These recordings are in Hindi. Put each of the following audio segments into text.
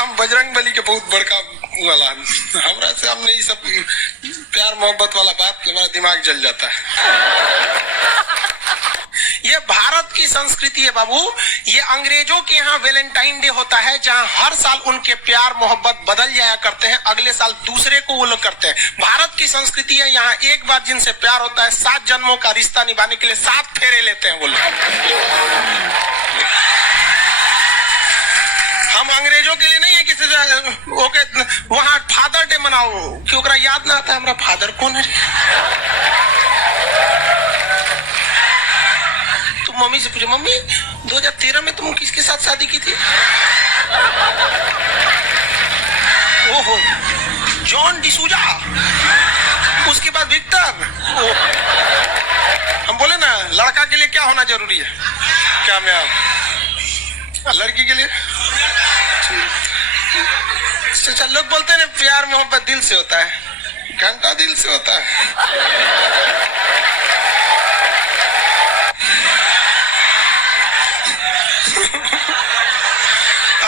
हम बजरंग बली के बहुत बड़का वाला हमरा से हमने ये सब प्यार मोहब्बत वाला बात हमारा दिमाग जल जाता है। ये भारत की संस्कृति है बाबू। ये अंग्रेजों के यहाँ वैलेंटाइन डे होता है, जहाँ हर साल उनके प्यार मोहब्बत बदल जाया करते हैं, अगले साल दूसरे को वो लोग करते हैं। भारत की संस्कृति है, यहाँ एक बार जिनसे प्यार होता है 7 जन्मों का रिश्ता निभाने के लिए 7 फेरे लेते हैं वो लोग। हम अंग्रेजों के लिए नहीं है किसी ओके वहां फादर डे मनाओ कि ओकरा याद ना आता है हमारा फादर कौन है। तुम मम्मी से पूछो, मम्मी 2013 में तुम किसके साथ शादी की थी? ओहो जॉन डिसूजा, उसके बाद विक्टर। हम बोले ना लड़का के लिए क्या होना जरूरी है, क्या मैं लड़की के लिए अच्छा लोग बोलते हैं ना प्यार मोहब्बत दिल से होता है, घंटा दिल से होता है।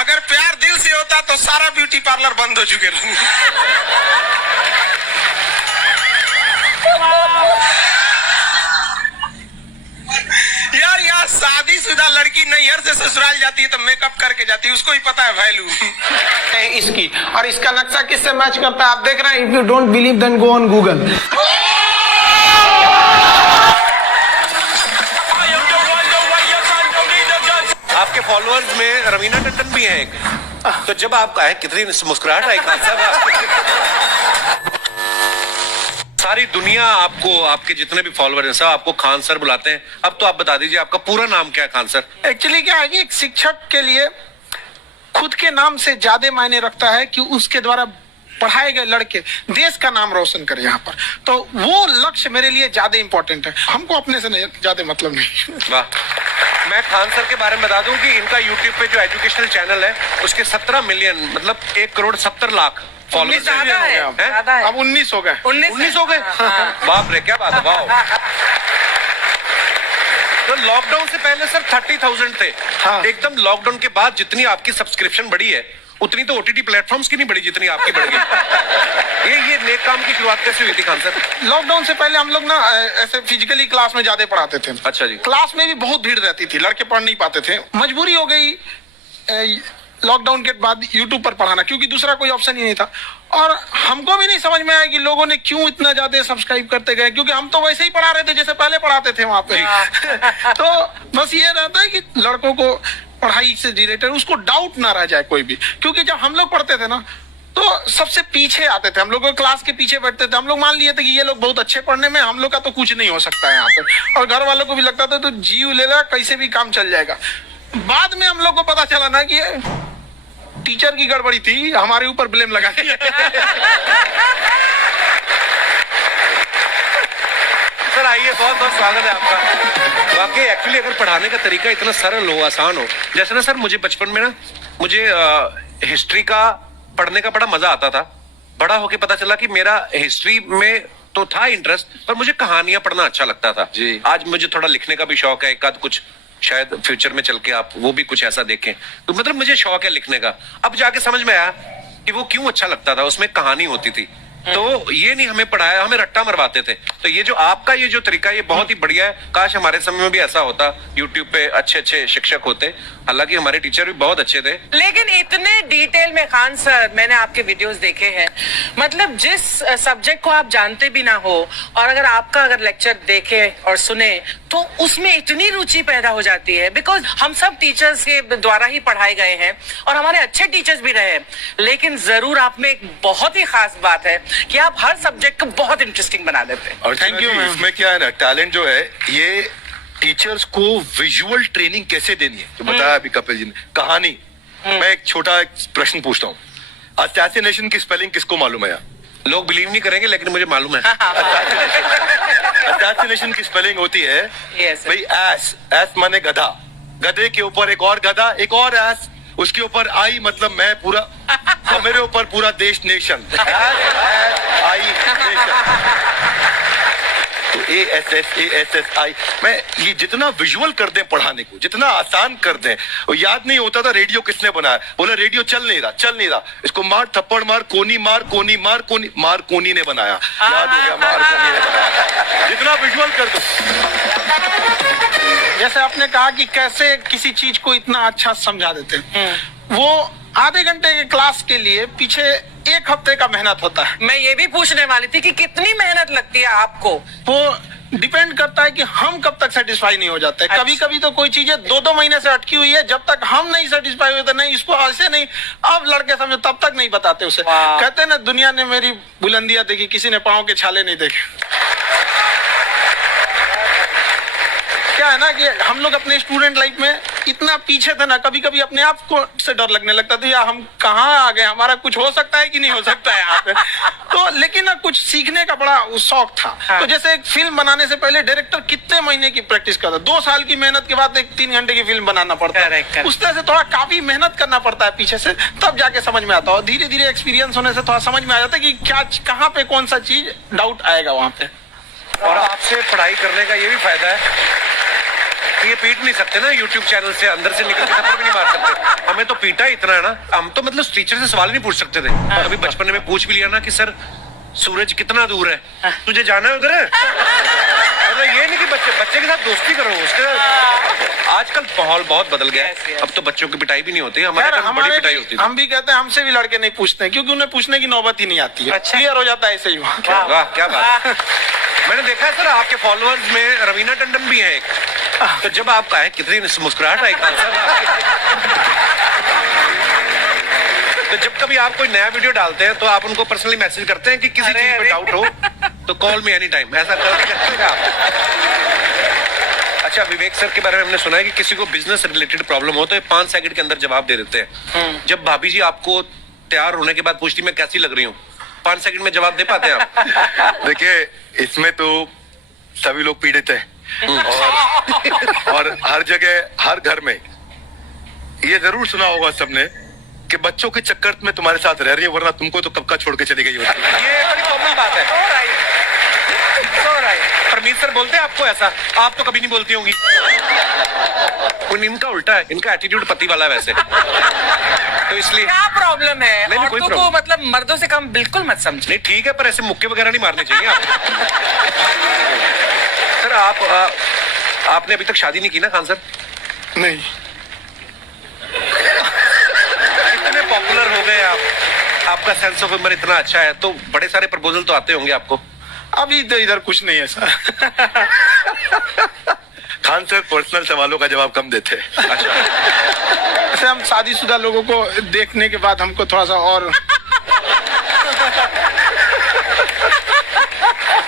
अगर प्यार दिल से होता तो सारा ब्यूटी पार्लर बंद हो चुके रहते। यार यार शादीशुदा लड़की नैहर से ससुराल जाती है तो मेकअप करके जाती है, उसको ही पता है वैल्यू इसकी। और इसका नक्शा किससे मैच करता है आप देख रहे हैं। If you don't believe then go on Google. आपके फॉलोअर्स में रवीना टंडन भी है एक, तो जब आप आए कितनी मुस्कुराहट आई खान साहब। सारी दुनिया आपको, आपके जितने भी फॉलोअर हैं सब आपको खान सर बुलाते हैं। अब तो आप बता दीजिए आपका पूरा नाम क्या है खान सर? एक्चुअली क्या है कि एक शिक्षक के लिए खुद के नाम से ज्यादा मायने रखता है कि उसके द्वारा पढ़ाए गए लड़के देश का नाम रोशन करे यहाँ पर, तो वो लक्ष्य मेरे लिए ज्यादा इंपॉर्टेंट है। हमको अपने से नहीं ज्यादा मतलब नहीं। वाह। मैं खान सर के बारे में बता दूं कि इनका यूट्यूब पे जो एजुकेशनल चैनल है उसके 17 मिलियन मतलब 1,70,00,000 फॉलोअर्स है। अब 19 हो गए। 19 हो गए। बाप रे क्या बात है। वाह। तो लॉकडाउन से पहले सर 30,000 थे। हाँ। एकदम लॉकडाउन के बाद जितनी आपकी सब्सक्रिप्शन बढ़ी है उतनी तो ओटीटी प्लेटफॉर्म्स की नहीं बढ़ी जितनी आपकी बढ़ गई। ये नेक काम की शुरुआत कैसे हुई थी खान सर? लॉकडाउन से पहले हम लोग ना ऐसे फिजिकली क्लास में ज्यादा पढ़ाते थे। अच्छा जी। क्लास में भी बहुत भीड़ रहती थी, लड़के पढ़ नहीं पाते थे। मजबूरी हो गई लॉकडाउन के बाद यूट्यूब पर पढ़ाना, क्योंकि दूसरा कोई ऑप्शन ही नहीं था। और हमको भी नहीं समझ में आया कि लोगों ने क्यों इतना ज्यादा सब्सक्राइब करते गए, क्योंकि हम तो वैसे ही पढ़ा रहे थे जैसे पहले पढ़ाते थे वहां पे। तो बस ये रहता है कि लड़कों को पढ़ाई से रिलेटेड उसको डाउट ना रह जाए कोई भी, क्योंकि जब हम लोग पढ़ते थे ना तो सबसे पीछे आते थे, हम लोग क्लास के पीछे बैठते थे। हम लोग मान लिए थे कि ये लोग बहुत अच्छे पढ़ने में, हम लोग का तो कुछ नहीं हो सकता है यहाँ पे। और घर वालों को भी लगता था तो जीव ले ला, कैसे भी काम चल जाएगा। बाद में हम लोग को पता चला ना कि टीचर की गड़बड़ी थी, हमारे ऊपर ब्लेम लगा दिया। सर आइए, बहुत बहुत स्वागत है आपका। वाकई एक्चुअली अगर पढ़ाने का तरीका इतना सरल हो, आसान हो, जैसे ना सर मुझे बचपन में ना मुझे हिस्ट्री का पढ़ने का बड़ा मजा आता था। बड़ा होके पता चला कि मेरा हिस्ट्री में तो था इंटरेस्ट, पर मुझे कहानियां पढ़ना अच्छा लगता था जी। आज मुझे थोड़ा लिखने का भी शौक है, एक आध कुछ शायद फ्यूचर में चल के आप वो भी कुछ ऐसा देखें, तो मतलब मुझे शौक है लिखने का। अब जाके समझ में आया कि वो क्यों अच्छा लगता था, उसमें कहानी होती थी। तो ये नहीं हमें पढ़ाया, हमें रट्टा मरवाते थे। तो ये जो आपका ये जो तरीका ये बहुत ही बढ़िया है। काश हमारे समय में भी ऐसा होता, यूट्यूब पे अच्छे अच्छे शिक्षक होते। हालांकि हमारे टीचर भी बहुत अच्छे थे, लेकिन इतने डिटेल में खान सर मैंने आपके वीडियोस देखे हैं, मतलब जिस सब्जेक्ट को आप जानते भी ना हो और अगर आपका अगर लेक्चर देखे और सुने तो उसमें इतनी रुचि पैदा हो जाती है। बिकॉज हम सब टीचर्स के द्वारा ही पढ़ाए गए हैं और हमारे अच्छे टीचर्स भी रहे, लेकिन जरूर आप में एक बहुत ही खास बात है कि आप हर सब्जेक्ट को बहुत इंटरेस्टिंग बना देते हैं। और थैंक यू। इसमें क्या है ना, टैलेंट जो है ये टीचर्स को विजुअल ट्रेनिंग कैसे देनी है, जो बताया अभी कपिल जी ने। कहानी, मैं एक छोटा प्रश्न पूछता हूँ, असैसिनेशन की स्पेलिंग किसको मालूम है यार? लोग बिलीव नहीं करेंगे लेकिन मुझे मालूम है। असैसिनेशन की स्पेलिंग होती है भाई एस, एस माने गधा, गधे के ऊपर एक और गधा, एक और एस, उसके ऊपर आई मतलब मैं पूरा, और मेरे ऊपर पूरा देश नेशन। आई नेशन। ASSASSI, मैं ये जितना विजुअल कर दें पढ़ाने को, जितना आसान कर दें, वो याद नहीं होता था रेडियो किसने बनाया, बोला रेडियो चल नहीं रहा, इसको मार थप्पड़ मार, कोनी मार, कोनी मार, कोनी ने बनाया, याद हो गया, मार कोनी ने बनाया, जितना विजुअल कर दो। जैसे आपने कहा कि कैसे किसी चीज को इतना अच्छा समझा देते हैं, वो आधे घंटे के क्लास के लिए पीछे 1 हफ्ते का मेहनत होता है। मैं ये भी पूछने वाली थी कि कितनी मेहनत लगती है आपको। वो डिपेंड करता है कि हम कब तक सेटिस्फाई नहीं हो जाते। अच्छा। कभी कभी तो कोई चीजें 2-2 महीने से अटकी हुई है, जब तक हम नहीं सेटिस्फाई होते, नहीं इसको ऐसे नहीं, अब लड़के समझो तब तक नहीं बताते उसे। वाह। कहते हैं ना, दुनिया ने मेरी बुलंदियां देखी, किसी ने पाँव के छाले नहीं देखे। क्या है ना कि हम लोग अपने स्टूडेंट लाइफ में इतना पीछे थे ना, कभी कभी अपने आप को से डर लगने लगता था, यार हम कहाँ आ गए, हमारा कुछ हो सकता है कि नहीं हो सकता है यहाँ पे। तो लेकिन ना कुछ सीखने का बड़ा शौक था। हाँ। तो जैसे एक फिल्म बनाने से पहले डायरेक्टर कितने महीने की प्रैक्टिस करता है, 2 साल की मेहनत के बाद एक 3 घंटे की फिल्म बनाना पड़ता है। Correct. उस तरह से थोड़ा काफी मेहनत करना पड़ता है पीछे से, तब जाके समझ में आता है। और धीरे धीरे एक्सपीरियंस होने से थोड़ा समझ में आ जाता है कि क्या, कहाँ पे कौन सा चीज डाउट आएगा वहां पे। और आपसे पढ़ाई करने का ये भी फायदा है कि ये पीट नहीं सकते ना यूट्यूब चैनल से, अंदर से निकल के थप्पड़ भी नहीं मार सकते। हमें तो पीटा ही इतना है ना, हम तो मतलब टीचर से सवाल नहीं पूछ सकते थे। अभी बचपन में पूछ भी लिया ना कि सर सूरज कितना दूर है, तुझे जाना है उधर? मतलब ये नहीं कि बच्चे के साथ दोस्ती करो, उसके साथ। आजकल माहौल बहुत बदल गया है, अब तो बच्चों की पिटाई भी नहीं होती, हमारे खैर, टाइम बड़ी पिटाई होती थी। हम भी कहते हैं, हमसे भी लड़के नहीं पूछते हैं, क्योंकि उन्हें पूछने की नौबत ही नहीं आती है। अच्छा। क्लियर हो जाता है ऐसे ही वहाँ। वाह क्या बात है। मैंने देखा है सर आपके फॉलोअर्स में रवीना टंडन भी है एक, तो जब आप कहे कितनी मुस्कुराहट आई खान साहब। तो जब कभी आप कोई नया वीडियो डालते हैं तो आप उनको पर्सनली मैसेज करते हैं कि किसी अरे, चीज पर अरे। डाउट हो तो कॉल मी एनी टाइम, ऐसा करते हैं आप? अच्छा, विवेक सर के बारे में हमने सुना है कि किसी को बिजनेस रिलेटेड प्रॉब्लम हो तो ये 5 सेकंड के अंदर जवाब दे देते हैं। जब भाभी जी आपको तैयार होने के बाद पूछती मैं कैसी लग रही हूँ, 5 सेकंड में जवाब दे पाते हैं आप? देखिए, इसमें तो सभी लोग पीड़ित हैं और हर जगह, हर घर में ये जरूर सुना होगा सबने कि बच्चों के चक्कर में तुम्हारे साथ रह रही है, वरना तुमको तो कब का छोड़ के चली गई होती। ये बड़ी कॉमन बात है। परमीत सर बोलते हैं आपको ऐसा? आप तो कभी नहीं बोलती होंगी। इनका उल्टा है, इनका एटीट्यूड पति वाला है वैसे, तो इसलिए। क्या प्रॉब्लम है? नहीं, कोई औरतों को प्रॉब्लम। मतलब मर्दों से कम बिल्कुल मत समझे। नहीं ठीक है, पर ऐसे मुक्के वगैरह नहीं मारने चाहिए आप। सर आपने अभी तक शादी नहीं की ना खान सर? नहीं, इतने पॉपुलर हो गए आप, आपका सेंस ऑफ ह्यूमर इतना अच्छा है, तो बड़े सारे प्रपोजल तो आते होंगे आपको। अभी तो इधर कुछ नहीं है सर। खान सर पर्सनल सवालों का जवाब कम देते हैं। ऐसे हम शादीशुदा लोगों को देखने के बाद हमको थोड़ा सा और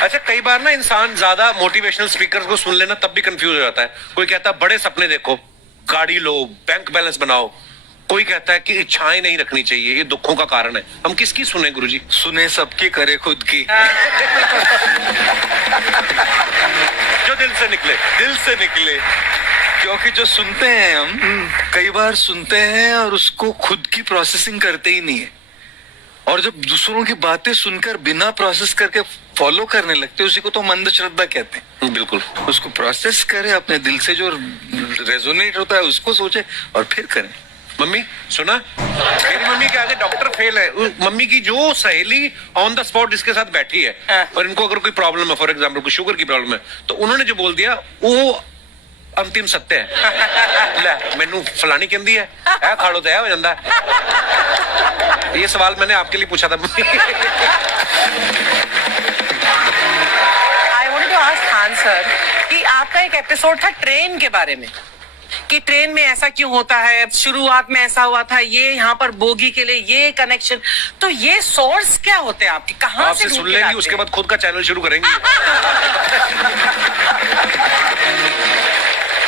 अच्छा, कई बार ना इंसान ज्यादा मोटिवेशनल स्पीकर्स को सुन लेना तब भी कंफ्यूज हो जाता है। कोई कहता है बड़े सपने देखो, गाड़ी लो, बैंक बैलेंस बनाओ, कोई कहता है कि इच्छाएं नहीं रखनी चाहिए, ये दुखों का कारण है। हम किसकी सुने गुरुजी? सुने सबकी, करे खुद की। जो दिल से निकले। दिल से निकले, क्योंकि जो सुनते हैं हम कई बार सुनते हैं और उसको खुद की प्रोसेसिंग करते ही नहीं है, और जब दूसरों की बातें सुनकर बिना प्रोसेस करके फॉलो करने लगते हैं, उसी को तो मंद श्रद्धा कहते हैं। बिल्कुल। उसको प्रोसेस करें, अपने दिल से जो रेजोनेट होता है उसको सोचे और फिर करें। मम्मी सुना, मेरी मम्मी के आगे डॉक्टर फेल है। मम्मी की जो सहेली ऑन द स्पॉट जिसके साथ बैठी है और इनको अगर कोई प्रॉब्लम है, फॉर एग्जाम्पल कोई शुगर की प्रॉब्लम है, तो उन्होंने जो बोल दिया वो अंतिम सत्य है। ले मैनू फलानी कहती है खाड़ो तो हो जाता है। ये सवाल मैंने आपके लिए पूछा था। I wanted to ask Khan sir कि आपका एक एपिसोड था ट्रेन के बारे में, कि ट्रेन में ऐसा क्यों होता है, शुरुआत में ऐसा हुआ था, ये यहाँ पर बोगी के लिए ये कनेक्शन, तो ये सोर्स क्या होते हैं आपके, कहाँ से आपसे सुन ढूंढ के लेंगी, लाते उसके हैं? बाद खुद का चैनल शुरू करेंगी।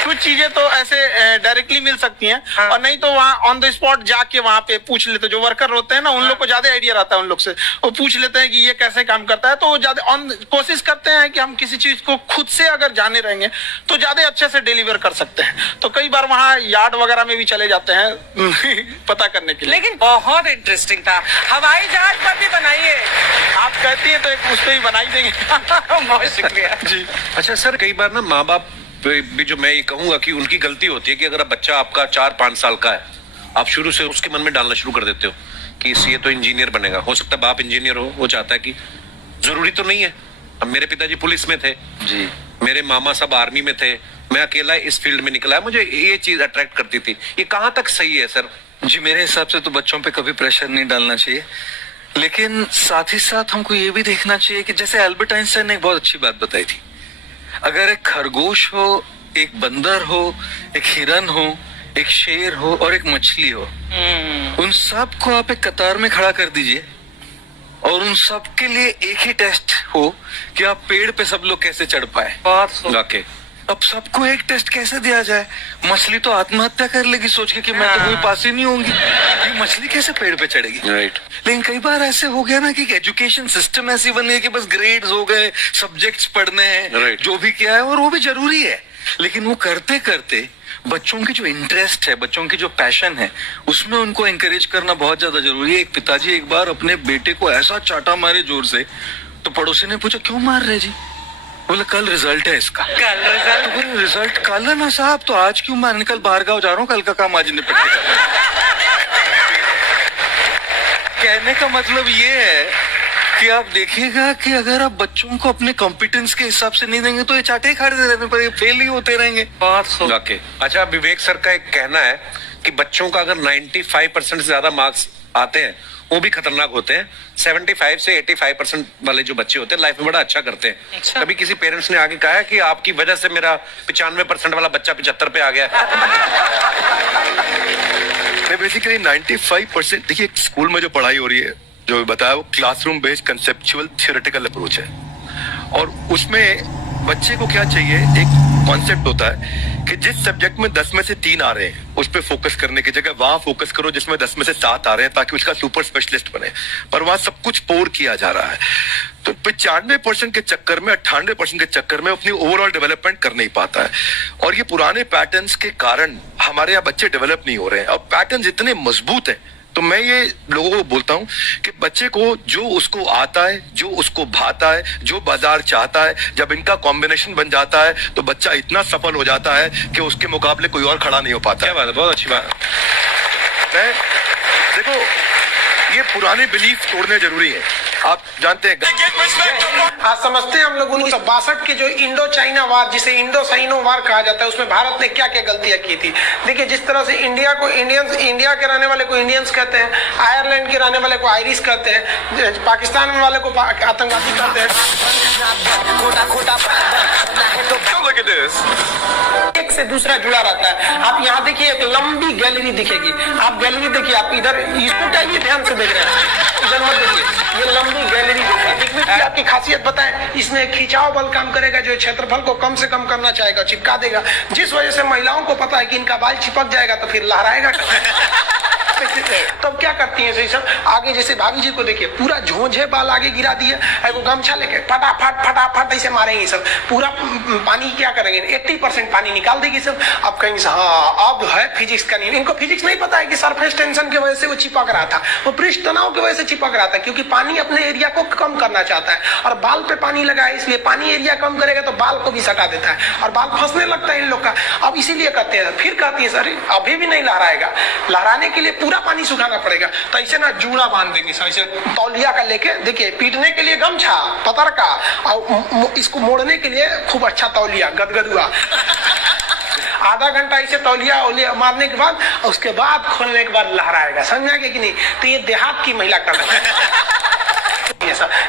कुछ चीजें तो ऐसे डायरेक्टली मिल सकती हैं, हाँ। और नहीं तो वहाँ ऑन द स्पॉट जाके वहाँ पे पूछ लेते, जो वर्कर होते हैं ना उन लोग को ज्यादा आइडिया रहता है उन लोग से, वो पूछ लेते हैं कि ये कैसे काम करता है, तो वो ज्यादा कोशिश करते हैं कि हम किसी चीज को खुद से अगर जाने रहेंगे तो ज्यादा अच्छे से डिलीवर कर सकते हैं। तो कई बार वहाँ यार्ड वगैरह में भी चले जाते हैं पता करने के लिए। लेकिन बहुत इंटरेस्टिंग था। हवाई जहाज पर भी बनाइए। आप कहती हैं तो एक उस पर ही बना ही देंगे। बहुत शुक्रिया जी। अच्छा सर, कई बार ना माँ बाप भी, जो मैं ये कहूंगा कि उनकी गलती होती है कि अगर बच्चा आपका 4-5 साल का है, आप शुरू से उसके मन में डालना शुरू कर देते हो कि ये तो इंजीनियर बनेगा। हो सकता है बाप इंजीनियर हो, वो चाहता है कि जरूरी तो नहीं है। अब मेरे पिताजी पुलिस में थे जी, मेरे मामा सब आर्मी में थे, मैं अकेला इस फील्ड में निकला है, मुझे ये चीज अट्रैक्ट करती थी। ये कहाँ तक सही है सर? जी मेरे हिसाब से तो बच्चों पे कभी प्रेशर नहीं डालना चाहिए, लेकिन साथ ही साथ हमको ये भी देखना चाहिए कि जैसे एल्बर्ट आइंस्टाइन ने एक बहुत अच्छी बात बताई थी, अगर एक खरगोश हो, एक बंदर हो, एक हिरन हो, एक शेर हो और एक मछली हो, उन सब को आप एक कतार में खड़ा कर दीजिए और उन सब के लिए एक ही टेस्ट हो कि आप पेड़ पे सब लोग कैसे चढ़ पाए। बहुत वाकई अब सबको एक टेस्ट कैसे दिया जाए? मछली तो आत्महत्या कर लेगी सोच के कि मैं तो कोई पास ही नहीं होंगी, ये मछली कैसे पेड़ पे चढ़ेगी? राइट। लेकिन कई बार ऐसे हो गया ना कि एजुकेशन सिस्टम ऐसी बन गई कि बस ग्रेड्स हो गए, सब्जेक्ट्स पढ़ने हैं, Right. जो भी किया है और वो भी जरूरी है, लेकिन वो करते करते बच्चों की जो इंटरेस्ट है, बच्चों की जो पैशन है, उसमें उनको एंकरेज करना बहुत ज्यादा जरूरी है। एक पिताजी एक बार अपने बेटे को ऐसा चाटा मारे जोर से, तो पड़ोसी ने पूछा क्यों मार रहे जी? बोले कल रिजल्ट है इसका। कल रिजल्ट। तो बोले रिजल्ट कल है ना साहब, तो आज क्यों मारने? कल बाहर गाँव जा रहा हूँ, कल का काम आज निपट के कहने का मतलब ये है कि आप देखिएगा कि अगर आप बच्चों को अपने कॉम्पिटेंस के हिसाब से नहीं देंगे तो ये चाटे ही खाते रहने पर, ये फेल ही होते रहेंगे। बहुत खूब। वाकई। अच्छा, विवेक सर का एक कहना है कि बच्चों का अगर 95% से ज्यादा मार्क्स आते हैं वो भी खतरनाक होते हैं। 75 से 85% वाले जो बच्चे होते हैं लाइफ में बड़ा अच्छा करते हैं। अच्छा। कभी किसी पेरेंट्स ने आके कहा है कि आपकी वजह से मेरा 95% वाला बच्चा 75 पे आ गया? बेसिकली 95% देखिए स्कूल में जो पढ़ाई हो रही है, जो बताया, वो classroom based conceptual theoretical approach है, और उसमें बच्चे को क्या चाहिए, एक कॉन्सेप्ट होता है कि जिस सब्जेक्ट में 10 में से 3 आ रहे हैं उस पर फोकस करने की जगह वहां फोकस करो जिसमें 10 में से 7 आ रहे हैं, ताकि उसका सुपर स्पेशलिस्ट बने। पर वहां सब कुछ पोर किया जा रहा है, तो 95% के चक्कर में, 98% के चक्कर में अपनी ओवरऑल डेवलपमेंट कर नहीं पाता है। और ये पुराने पैटर्न्स के कारण हमारे यहाँ बच्चे डेवलप नहीं हो रहे हैं। अब पैटर्न्स इतने मजबूत हैं, तो मैं ये लोगों को बोलता हूं कि बच्चे को जो उसको आता है, जो उसको भाता है, जो बाजार चाहता है, जब इनका कॉम्बिनेशन बन जाता है तो बच्चा इतना सफल हो जाता है कि उसके मुकाबले कोई और खड़ा नहीं हो पाता। क्या बात है, बहुत अच्छी बात। मैं देखो, ये पुराने बिलीफ तोड़ने जरूरी है। आप जानते हैं आज समझते हैं हम लोग 1962 के जो इंडो चाइना वार, जिसे इंडो साइनो वार कहा जाता है, उसमें भारत ने क्या क्या गलतियां की थी। देखिए, जिस तरह से इंडिया को इंडियंस, इंडिया के रहने वाले को इंडियंस कहते हैं, आयरलैंड के रहने वाले को आयरिश कहते हैं, पाकिस्तान में वाले को आतंकवादी कहते हैं। एक से दूसरा जुड़ा रहता है। आप यहाँ देखिए, एक लंबी गैलरी दिखेगी, आप गैलरी देखिए, आप इधर इसको चाहिए ध्यान से देख रहे हैं, इधर मत देखिए, ये लंबी गैलरी देखिए। आपकी खासियत बताएं, इसमें खिंचाव बल काम करेगा, जो क्षेत्रफल को कम से कम करना चाहेगा, चिपका देगा, जिस वजह से महिलाओं को पता है कि इनका बाल चिपक जाएगा तो फिर लहराएगा। तब क्या करती है सही सब, आगे जैसे भाभी जी को देखिए, पूरा झोंझे बाल आगे गिरा दिए, वो गमछा लेके फटाफट फटाफट ऐसे मारेंगे सब, पूरा पानी क्या करेंगे, 80% पानी निकाल देगी सब। अब कहेंगे हाँ अब है फिजिक्स का नियम। इनको फिजिक्स नहीं पता है कि सरफेस टेंशन की वजह से वो चिपक रहा था, वो पृष्ठ तनाव की वजह से चिपक रहा था, क्योंकि पानी अपने एरिया को कम करना चाहता है और बाल पे पानी लगा है, इसलिए पानी एरिया कम करेगा तो बाल को भी सटा देता है और बाल फंसने लगता है इन लोग का। अब इसीलिए कहते हैं, फिर कहती है सर अभी भी नहीं लहराएगा, लहराने के लिए पूरा पानी सुखाना पड़ेगा। तो ऐसे ना जूड़ा बांध देंगे सर, ऐसे तौलिया का लेके, देखिए पीटने के लिए गमछा पतर का, और इसको मोड़ने के लिए खूब अच्छा तौलिया गदगदुआ। आधा घंटा ऐसे तौलिया मारने के बाद, उसके बाद खोलने के बाद लहराएगा। समझा कि नहीं? तो ये देहात की महिला कर रही है।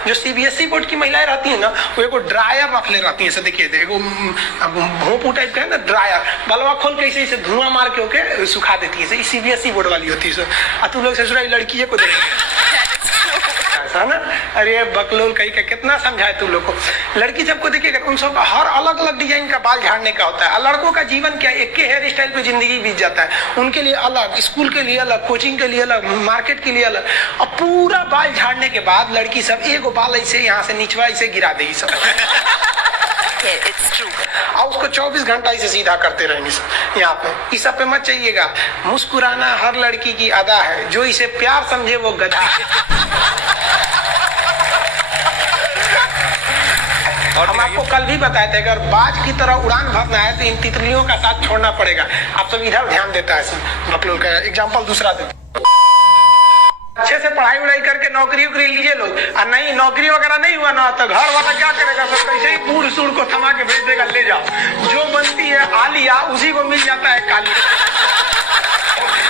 जो सीबीएसई बोर्ड की महिलाएं रहती है ना, वो एक ड्रायर रख ले रहती है, देखिए देखो भोंपू टाइप का है ना ड्रायर, बलवा खोल के इसे धुआं मार के होके सुखा देती है। सीबीएसई बोर्ड वाली होती है। तुम लोग ससुराल लड़की को देखेंगे है ना। अरे बकलोल कहीं का कितना समझाए तू लोग को। लड़की सबको देखिएगा, उन सब हर अलग अलग डिजाइन का बाल झाड़ने का होता है। और लड़कों का जीवन क्या, एक के हेयर स्टाइल पे जिंदगी बीत जाता है। उनके लिए अलग, स्कूल के लिए अलग, कोचिंग के लिए अलग, मार्केट के लिए अलग। और पूरा बाल झाड़ने के बाद लड़की सब एक बाल ऐसे यहाँ से निचवा ऐसे गिरा देगी सब। It's true. और उसको 24 घंटा इसे सीधा करते रहेंगे सब यहाँ पे। इस सब पे मत चाहिएगा। मुस्कुराना हर लड़की की अदा है, जो इसे प्यार समझे वो गधा है। हम आपको कल भी बताए थे, अगर बाज की तरह उड़ान भरना है तो इन तितलियों का साथ छोड़ना पड़ेगा। आप सब इधर ध्यान देता है सब बकलोल का एग्जाम्पल दूसरा दे। अच्छे से पढ़ाई उड़ाई करके नौकरी उकरी लीजिए लोग, और नहीं नौकरी वगैरह नहीं हुआ ना तो घर वाला क्या करेगा, सब कैसे ही बूढ़ सूढ़ को थमा के भेज देगा, ले जाओ। जो बनती है आलिया उसी को मिल जाता है काली।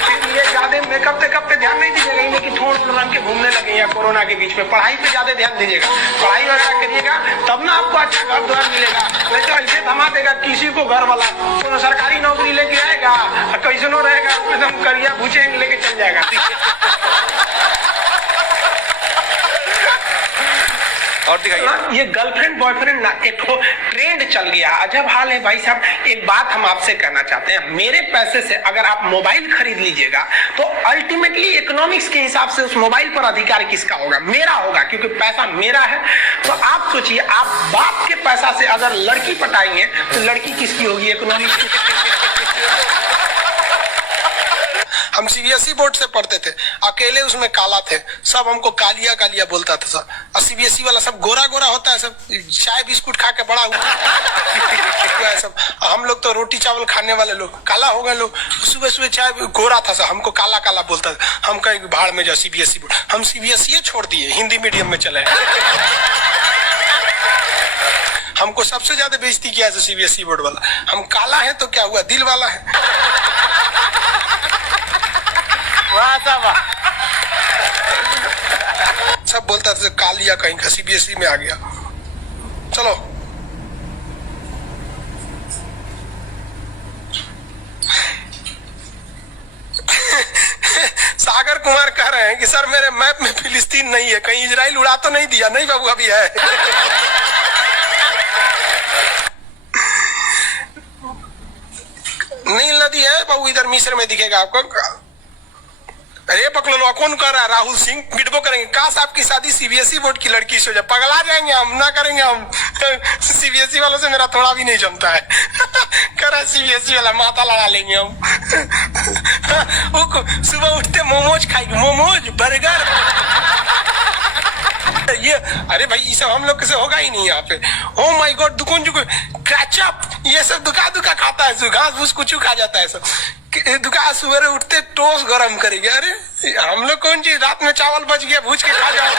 इसलिए ज्यादा मेकअप टेकअप पे ध्यान नहीं दीजिएगा, इन्हें कि ठोड़ रंग के घूमने लगे या कोरोना के बीच में। पढ़ाई पे ज्यादा ध्यान दीजिएगा, पढ़ाई वगैरह करिएगा तब ना आपको अच्छा घर द्वार मिलेगा। नहीं तो ऐसे थमा देगा किसी को घर वाला। तो सरकारी नौकरी लेके आएगा कैसे नो रहेगा, एकदम करिया भूचे लेके चल जाएगा। और दिखाइए। ये गर्लफ्रेंड बॉयफ्रेंड ना एक ट्रेंड चल गया, अजब हाल है भाई साहब। एक बात हम आपसे कहना चाहते हैं, मेरे पैसे से अगर आप मोबाइल खरीद लीजिएगा तो अल्टीमेटली इकोनॉमिक्स के हिसाब से उस मोबाइल पर अधिकार किसका होगा? मेरा होगा, क्योंकि पैसा मेरा है। तो आप सोचिए, आप बाप के पैसा से अगर लड़की पटाएंगे तो लड़की किसकी होगी? इकोनॉमिक्स की। हम सीबीएसई बोर्ड से पढ़ते थे, अकेले उसमें काला थे, सब हमको कालिया कालिया बोलता था सब। और सीबीएसई वाला सब गोरा गोरा होता है, सब चाय बिस्कुट खा के बड़ा हुआ है सब। हम लोग तो रोटी चावल खाने वाले लोग काला हो गए लोग। सुबह सुबह चाय गोरा था सब, हमको काला काला बोलता था। हम कहीं भाड़ में जाओ सीबीएसई बोर्ड, हम सीबीएसई छोड़ दिए, हिंदी मीडियम में चले। हमको सबसे ज्यादा बेइज्जती किया है सीबीएसई बोर्ड वाला। हम काला है तो क्या हुआ, दिल वाला है। सब बोलता था कालिया कहीं का, सीबीएसई में आ गया। चलो सागर कुमार कह रहे हैं कि सर मेरे मैप में फिलिस्तीन नहीं है, कहीं इजराइल उड़ा तो नहीं दिया? नहीं बाबू, अभी है। नील नदी है बाबू, इधर मिस्र में दिखेगा आपको। अरे पकड़ो, कौन कर रहा है? राहुल सिंह बिटबो करेंगे। काश आपकी शादी सीबीएसई बोर्ड की लड़की से हो जाए, पगला जाएंगे हम, ना करेंगे हम। सीबीएसई वालों से मेरा थोड़ा भी नहीं जमता है। करा सीबीएसई वाला माथा लड़ा लेंगे हम। वो सुबह उठते मोमोज खाएंगे, मोमोज बर्गर। ये अरे भाई ये सब हम लोग से होगा ही नहीं यहाँ पे। ओ माय गॉड, दुकान जो क्रैचअप ये सब दुका दुका खाता है, घास फूस कुछ खा जाता है सब। दुकान सुबह उठते टोस्ट गरम करेंगे। अरे हम लोग कौन चीज, रात में चावल बच गया भूज के खा जाओ,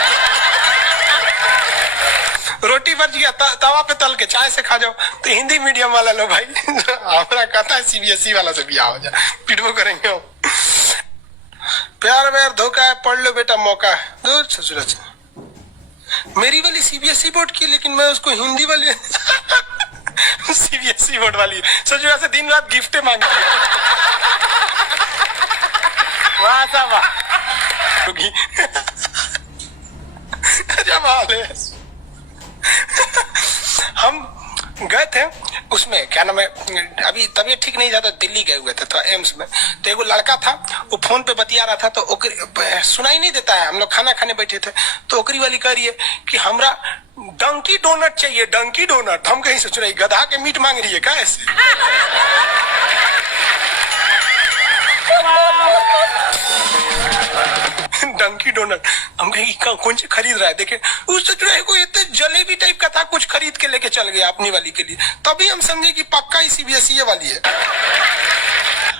रोटी बच गया तवा पे तल के चाय से खा जाओ। तो हिंदी मीडियम वाला लो भाई, हमारा कहता है सीबीएसई वाला से बिया हो जाए, पिटबो करेंगे। प्यार व्यार धोखा है, पढ़ लो बेटा मौका है। दूर ससुरा से मेरी वाली सीबीएसई बोर्ड की, लेकिन मैं उसको हिंदी वाली सीबीएसई बोर्ड वाली ससुरा से दिन रात गिफ्टें मांगती है। वाह साहब जब हाल है। हम गए थे उसमें, क्या नाम है, अभी तबीयत ठीक नहीं था तो दिल्ली गए हुए थे तो एम्स में। तो एगो लड़का था, वो फोन पे बतिया रहा था, तो सुनाई नहीं देता है। हम लोग खाना खाने बैठे थे तो ओकरी वाली कह रही है कि हमरा डंकी डोनट चाहिए, डंकी डोनट। हम कहीं से सुनाई, गधा के मीट मांग रही है क्या ऐसे? डंकी डोनट। हम कहीं कौन सी खरीद रहा है, देखे उससे जो है कोई इतने जलेबी टाइप का था, कुछ खरीद के लेके चल गया अपनी वाली के लिए। तभी हम समझे कि पक्का ही सीबीएसई वाली है।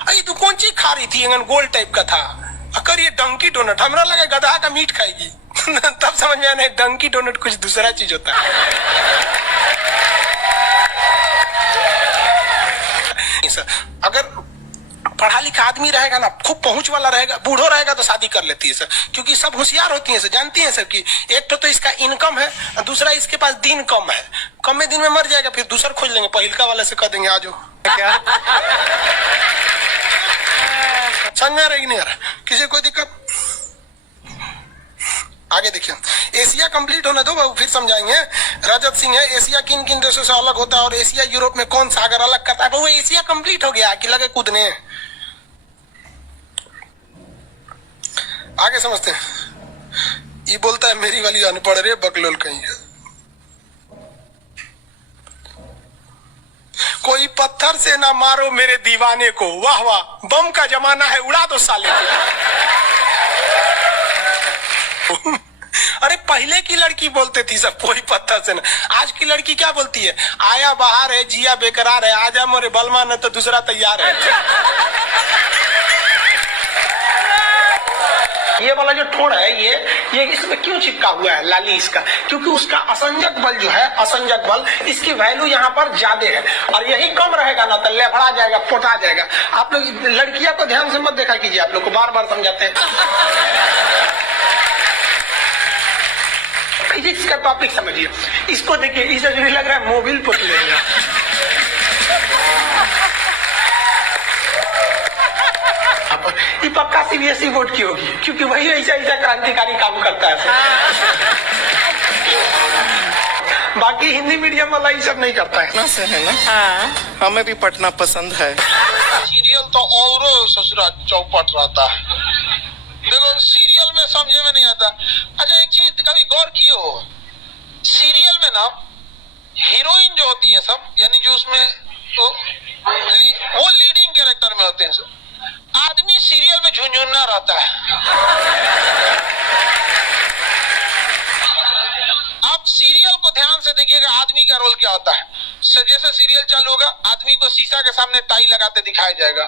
अरे तू कौन सी खा रही थी, गोल टाइप का था, अगर ये डंकी डोनट, हमरा लगा गधा का मीट खाएगी। तब समझ में आया डंकी डोनट कुछ दूसरा चीज होता है। अगर पढ़ा लिखा आदमी रहेगा ना, खूब पहुंच वाला रहेगा, बूढ़ो रहेगा तो शादी कर लेती है सर, क्योंकि सब होशियार होती है सर, जानती है सर कि एक तो इसका इनकम है, दूसरा इसके पास दिन कम है, कम में दिन में मर जाएगा, फिर दूसरा खोज लेंगे, पहिलका वाले से कह देंगे आ जाओ। क्या समझ में आ रहा है कि नहीं आ रहा? किसी कोई दिक्कत आगे देखिए, एशिया कंप्लीट होने दो बाबू, फिर समझाएंगे। रजत सिंह है, एशिया किन किन देशों से अलग होता है और एशिया यूरोप में कौन सागर अलग करता है? बाबू एशिया कंप्लीट हो गया कि लगे कूदने? आगे समझते हैं। ये बोलता है मेरी वाली अनपढ़ रे बकलोल कहीं है। कोई पत्थर से ना मारो मेरे दीवाने को, वाह वाह, बम का जमाना है, उड़ा दो साले को। अरे पहले की लड़की बोलते थी सब कोई पत्थर से ना, आज की लड़की क्या बोलती है? आया बाहर है, जिया बेकरार है, आजा मोरे बलमा न तो दूसरा तैयार है। ये वाला जो ठोड़ है ये इसमें क्यों चिपका हुआ है लाली इसका? क्योंकि उसका असंजक बल जो है, असंजक बल, इसकी वैल्यू यहाँ पर ज्यादा है और यही कम रहेगा ना तो लेभड़ा जाएगा, पोटा जाएगा। आप लोग लड़कियां को ध्यान से मत देखा कीजिए, आप लोग को बार बार समझाते हैं। फिजिक्स का टॉपिक समझिए, इसको देखिए, इसे जो लग रहा है मोबिल पुट लेगा। ये पक्का सीबीएसई बोर्ड की होगी, क्योंकि वही ऐसा ऐसा क्रांतिकारी काम करता है। बाकी हिंदी मीडियम वाला ये सब नहीं करता है ना, से है ना। हाँ। हमें भी पढ़ना पसंद है। सीरियल तो और ससुरा चौपट रहता है। देखो सीरियल में समझे में नहीं आता। अच्छा एक चीज कभी गौर किए हो, सीरियल में ना हीरोइन जो होती है सब, यानी जो उसमें तो वो लीडिंग कैरेक्टर में होते हैं सब, आदमी सीरियल में झुंझुन्ना रहता है। आप सीरियल को ध्यान से देखिएगा, आदमी का रोल क्या होता है। जैसे सीरियल चालू होगा, आदमी को शीशा के सामने टाई लगाते दिखाया जाएगा,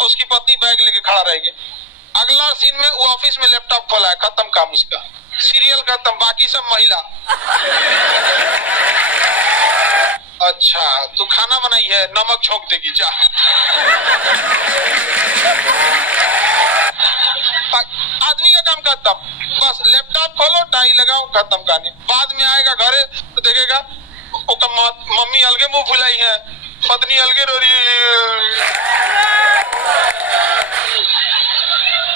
उसकी पत्नी बैग लेके खड़ा रहेगी। अगला सीन में वो ऑफिस में लैपटॉप खोला है, खत्म काम उसका, सीरियल खत्म, बाकी सब महिला। अच्छा तू खाना बनाई है, नमक छोंक देगी जा। आदमी का काम खत्म, बस लैपटॉप खोलो, टाई लगाओ, खत्म कहानी। बाद में आएगा घरे तो देखेगा मम्मी अलगे मुंह फुलाई है, पत्नी अलगे रो रही,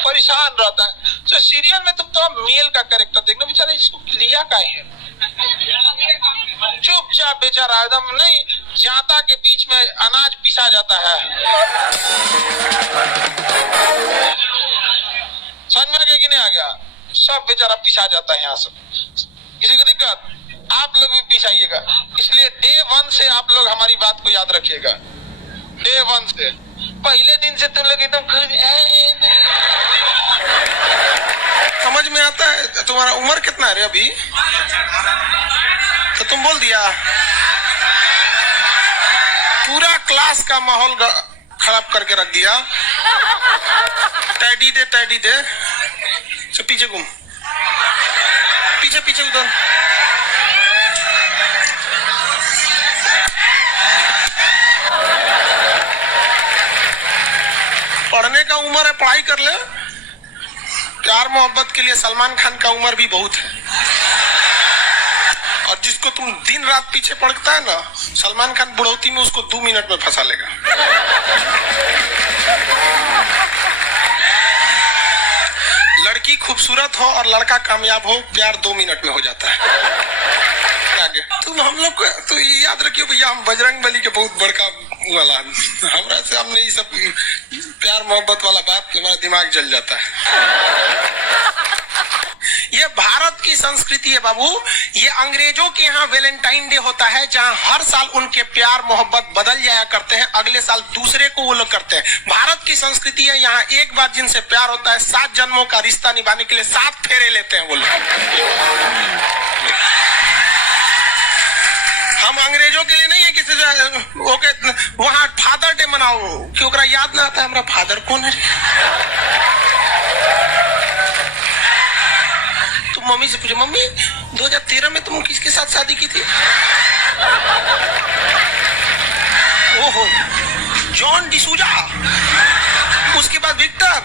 परेशान रहता है। तो सीरियल में तुम तो मेल का कैरेक्टर देखना, बेचारा इसको लिया का है, चुपचाप बेचारा एकदम नहीं, जाता के बीच में अनाज पिसा जाता है। समझ में कि नहीं आ गया? सब बेचारा पिसा जाता है यहाँ से। किसी को दिक्कत? आप लोग भी पिसाइएगा। इसलिए डे 1 से आप लोग हमारी बात को याद रखिएगा। डे 1 से, पहले दिन से तुम लोग एकदम समझ में आता है। तुम्हारा उम्र कितना है रे अभी? तो तुम बोल दिया। पूरा क्लास का माहौल खराब करके रख दिया। टैडी दे, टैडी दे। तो पीछे घूम, पीछे पीछे उधर। पढ़ने का उम्र है, पढ़ाई कर ले। प्यार मोहब्बत के लिए सलमान खान का उम्र भी बहुत है। और जिसको तुम दिन रात पीछे पड़ता है ना, सलमान खान बुढ़ौती में उसको 2 मिनट में फंसा लेगा। लड़की खूबसूरत हो और लड़का कामयाब हो, प्यार 2 मिनट में हो जाता है। आगे तुम हम लोग को तो ये याद रखियो भैया, हम बजरंग बली के बहुत बड़का वाला, हमरा से हमने ये सब प्यार मोहब्बत वाला बात, हमारा दिमाग जल जाता है। ये भारत की संस्कृति है बाबू। ये अंग्रेजों के यहाँ वैलेंटाइन डे होता है, जहाँ हर साल उनके प्यार मोहब्बत बदल जाया करते हैं, अगले साल दूसरे को वो लोग करते हैं। भारत की संस्कृति है, यहाँ एक बार जिनसे प्यार होता है, 7 जन्मों का रिश्ता निभाने के लिए 7 फेरे लेते हैं वो लोग। हम अंग्रेजों के लिए नहीं है किसी ओके वहां फादर डे मनाओ, क्योंकि याद ना आता है हमारा फादर कौन है। तुम मम्मी से पूछो, मम्मी 2013 में तुम किसके साथ शादी की थी? ओहो, जॉन डिसूजा, उसके बाद विक्टर।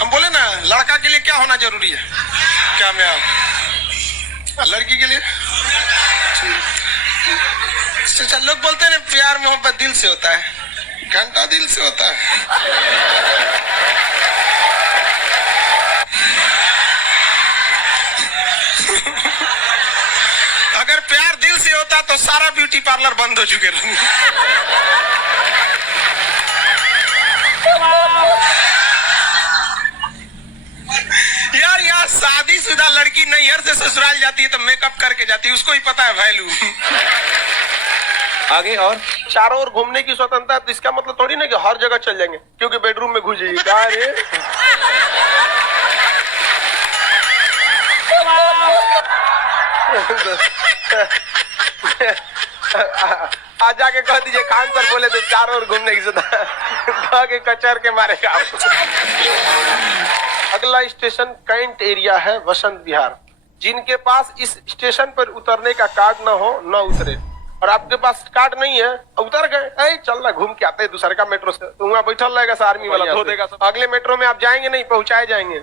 हम बोले ना, लड़का के लिए क्या होना जरूरी है? क्या मैं लड़की के लिए? लोग बोलते हैं प्यार मोहब्बत दिल से होता है, घंटा दिल से होता है। होता तो सारा ब्यूटी पार्लर बंद हो चुके रहते। यार यहाँ शादीशुदा लड़की नैहर से ससुराल जाती है तो मेकअप करके जाती है, उसको ही पता है वैल्यू। आगे और चारों ओर घूमने की स्वतंत्रता है, तो इसका मतलब थोड़ी ना कि हर जगह चल जाएंगे क्योंकि बेडरूम में घुस जाइए। क्या रे आज जाके कह दीजिए खान सर बोले थे चारों ओर घूमने की स्वतंत्रता के कचर के मारेगा। अगला स्टेशन कैंट एरिया है, वसंत विहार। जिनके पास इस स्टेशन पर उतरने का कार्ड न हो न उतरे, और आपके पास कार्ड नहीं है उतर गए, चल ना घूम के आते हैं दूसरे का मेट्रो से, तो वहाँ बैठल रहेगा आर्मी वाला धो देगा सब। अगले मेट्रो में आप जाएंगे नहीं, पहुंचाए जाएंगे।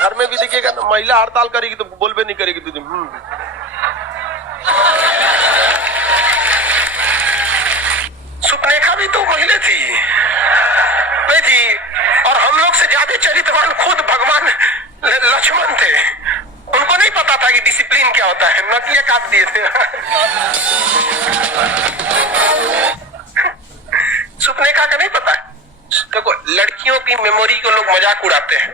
घर में भी देखिएगा ना, महिला हड़ताल करेगी तो बोलबे नहीं करेगी दीदी। सुपनेखा भी तो महिला थी नहीं थी, और हम लोग से ज्यादा चरित्रवान खुद भगवान लक्ष्मण थे। उनको नहीं पता था कि डिसिप्लिन क्या होता है, नकिया काट दिए थे। सुपनेखा का नहीं पता है। देखो लड़कियों की मेमोरी को लोग मजाक उड़ाते हैं,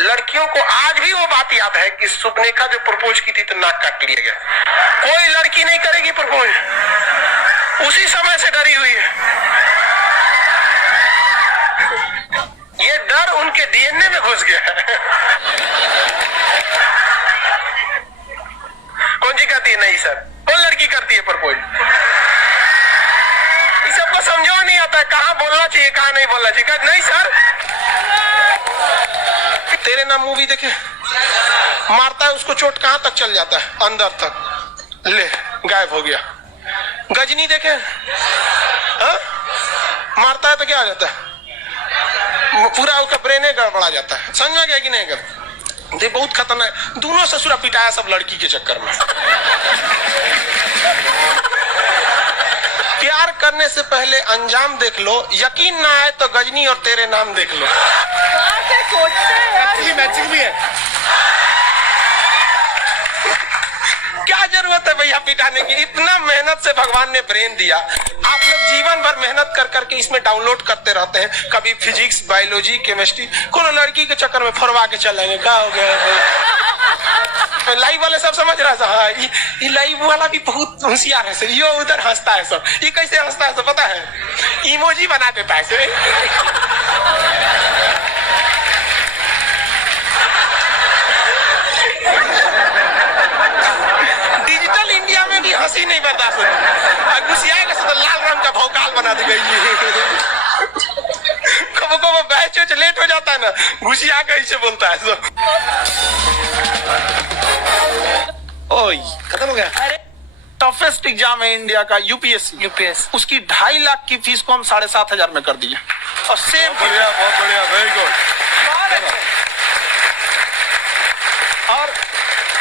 लड़कियों को आज भी वो बात याद है कि सुपनेखा जो प्रपोज की थी तो नाक काट लिया गया। कोई लड़की नहीं करेगी प्रपोज, उसी समय से डरी हुई है। ये डर उनके डीएनए में घुस गया है। कौन जी करती है? नहीं सर। कौन लड़की करती है प्रपोज? इस सबको समझो नहीं आता है कहाँ बोलना चाहिए कहाँ नहीं बोलना चाहिए। नहीं सर। तेरे नाम मूवी देखे, मारता है उसको चोट कहाँ तक चल जाता है, अंदर तक, ले गायब हो गया। गजनी देखे, हा? मारता है तो क्या हो जाता है, पूरा उसका ब्रेन गड़बड़ा जाता है। समझा गया कि नहीं? कर ये बहुत खतरनाक, दोनों ससुरा पिटाया सब लड़की के चक्कर में। प्यार करने से पहले अंजाम देख लो, यकीन ना आए तो गजनी और तेरे नाम देख लो। मैचिंग भी है। क्या जरूरत है भैया पिटाने की? इतना मेहनत से भगवान ने ब्रेन दिया, आप लोग जीवन भर मेहनत कर करके इसमें डाउनलोड करते रहते हैं, कभी फिजिक्स, बायोलॉजी, केमिस्ट्री। कोनो लड़की के चक्कर में फरवा के चलेंगे, क्या हो गया? लाइव वाले सब समझ रहा है, हाँ ये लाइव वाला भी बहुत होशियार है सर, ये उधर हंसता है सब। ये कैसे हंसता है सब पता है? इमोजी बना देता है सर। डिजिटल इंडिया में भी हंसी नहीं बर्दाश्त होती, घुसियाएगा तो लाल रंग का भौकाल बना दी गई। कबो कबो बैच लेट हो जाता है ना, घुसिया कैसे बोलता है सब। ओए खत्म हो गया। टफेस्ट एग्जाम है इंडिया का, यूपीएससी। उसकी 2.5 लाख की फीस को हम 7,500 में कर दिए, और सेम बढ़िया, बहुत बढ़िया, वेरी गुड। और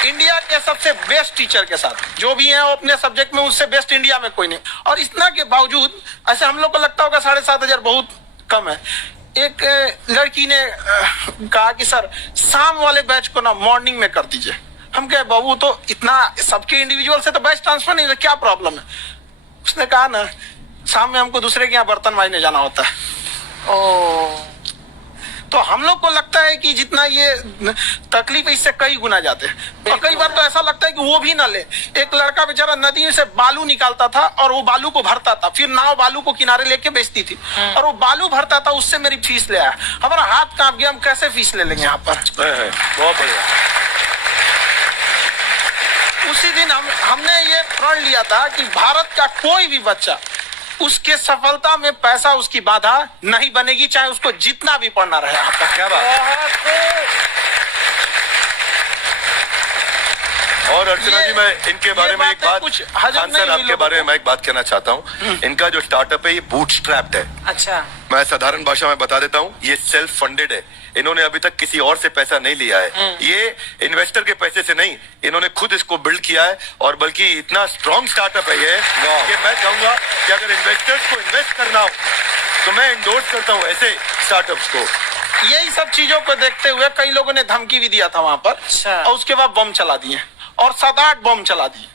इंडिया के सबसे बेस्ट टीचर के साथ जो भी हैं वो अपने सब्जेक्ट में उससे बेस्ट इंडिया में कोई नहीं। और इतना के बावजूद ऐसे हम लोग को लगता होगा 7,500 बहुत कम है। एक लड़की ने कहा कि सर शाम वाले बैच को ना मॉर्निंग में कर दीजिए। हम कहे बाबू तो इतना सबके इंडिविजुअल से तो बैच ट्रांसफर नहीं, क्या प्रॉब्लम है? उसने कहा ना शाम में हमको दूसरे के यहाँ बर्तन मांजने जाना होता है। तो हम लोग को लगता है कि जितना ये तकलीफ है इससे कई गुना जाते हैं, और कई बार तो ऐसा लगता है कि वो भी ना ले। एक लड़का बेचारा नदी से बालू निकालता था और वो बालू को भरता था, फिर नाव बालू को किनारे लेके बेचती थी, और वो बालू भरता था, उससे मेरी फीस ले आया। हमारा हाथ कांप गया, हम कैसे फीस ले लेंगे यहाँ पर? बहुत बढ़िया। उसी दिन हमने ये प्रण लिया था कि भारत का कोई भी बच्चा उसके सफलता में पैसा उसकी बाधा नहीं बनेगी, चाहे उसको जितना भी पढ़ना रहे। आपका क्या बात। और अर्चना जी मैं इनके बारे में एक बात, कुछ खान सर आपके बारे में मैं एक बात कहना चाहता हूँ। इनका जो स्टार्टअप है ये बूटस्ट्रैप्ड है। अच्छा, मैं साधारण भाषा में बता देता हूँ, ये सेल्फ फंडेड है। इन्होंने अभी तक किसी और से पैसा नहीं लिया है, ये इन्वेस्टर के पैसे से नहीं, इन्होंने खुद इसको बिल्ड किया है। और बल्कि इतना स्ट्रॉन्ग स्टार्टअप है ये कि मैं चाहूंगा कि अगर इन्वेस्टर्स को इन्वेस्ट करना हो तो मैं इंडोर्स करता हूँ ऐसे स्टार्टअप्स को। यही सब चीजों को देखते हुए कई लोगों ने धमकी भी दिया था वहां पर, अच्छा। और उसके बाद बम चला दिए, और 7-8 बम चला दिए,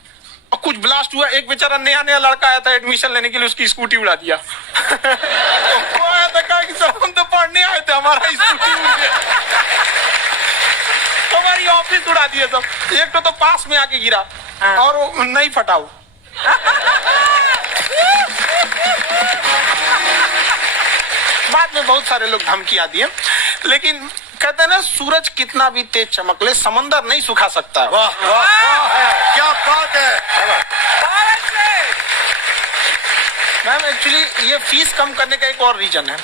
और कुछ ब्लास्ट हुआ, एक बेचारा नया नया लड़का आया था एडमिशन लेने के लिए, उसकी स्कूटी उड़ा दिया। वो आया था, कहा कि सर हम तो पढ़ने आए थे, हमारा स्कूटी उड़ गया, हमारी ऑफिस उड़ा दिया सब। एक तो पास में आके गिरा और वो नहीं फटा वो। बाद में बहुत सारे लोग धमकियां दिए, लेकिन कहते हैं ना, सूरज कितना भी तेज चमक ले, समंदर नहीं सुखा सकता। वाह वाह वाह, क्या बात है। मैम एक्चुअली ये फीस कम करने का एक और रीजन है।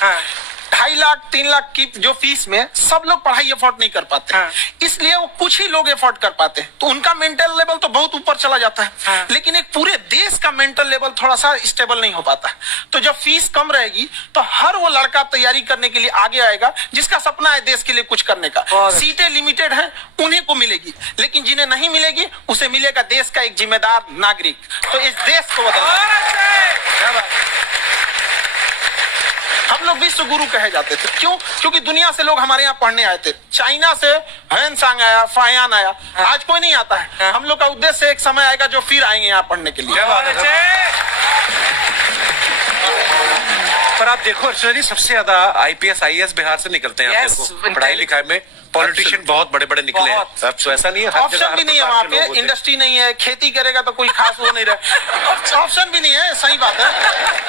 2.5 लाख 3 लाख की जो फीस में सब लोग पढ़ाई अफोर्ड नहीं कर पाते, इसलिए वो कुछ ही लोग अफोर्ड कर पाते हैं, तो उनका मेंटल लेवल तो बहुत ऊपर चला जाता है, लेकिन एक पूरे देश का मेंटल लेवल थोड़ा सा स्टेबल नहीं हो पाता। तो जब फीस कम रहेगी तो हर वो लड़का तैयारी करने के लिए आगे आएगा जिसका सपना है देश के लिए कुछ करने का। सीटें लिमिटेड है, उन्हीं को मिलेगी, लेकिन जिन्हें नहीं मिलेगी उसे मिलेगा देश का एक जिम्मेदार नागरिक। तो इस देश को बदलना। हम लोग विश्व गुरु कहे जाते थे, क्यों? क्योंकि दुनिया से लोग हमारे यहाँ पढ़ने आए थे। चाइना से हैंसांग आया, फायान आया, आज कोई नहीं आता है। हम लोग का उद्देश्य एक समय आएगा जो फिर आएंगे यहाँ पढ़ने के लिए। पर आप देखो अर्चना जी, सबसे ज्यादा IPS IAS बिहार से निकलते हैं। आप देखो पढ़ाई लिखाई में पॉलिटिशियन बहुत बड़े बड़े निकले हैं, तो ऐसा नहीं है, हर जगह ऑप्शन भी नहीं है वहाँ पे, इंडस्ट्री नहीं है, खेती करेगा तो कोई खास वो नहीं रहे, ऑप्शन भी नहीं है। सही बात है,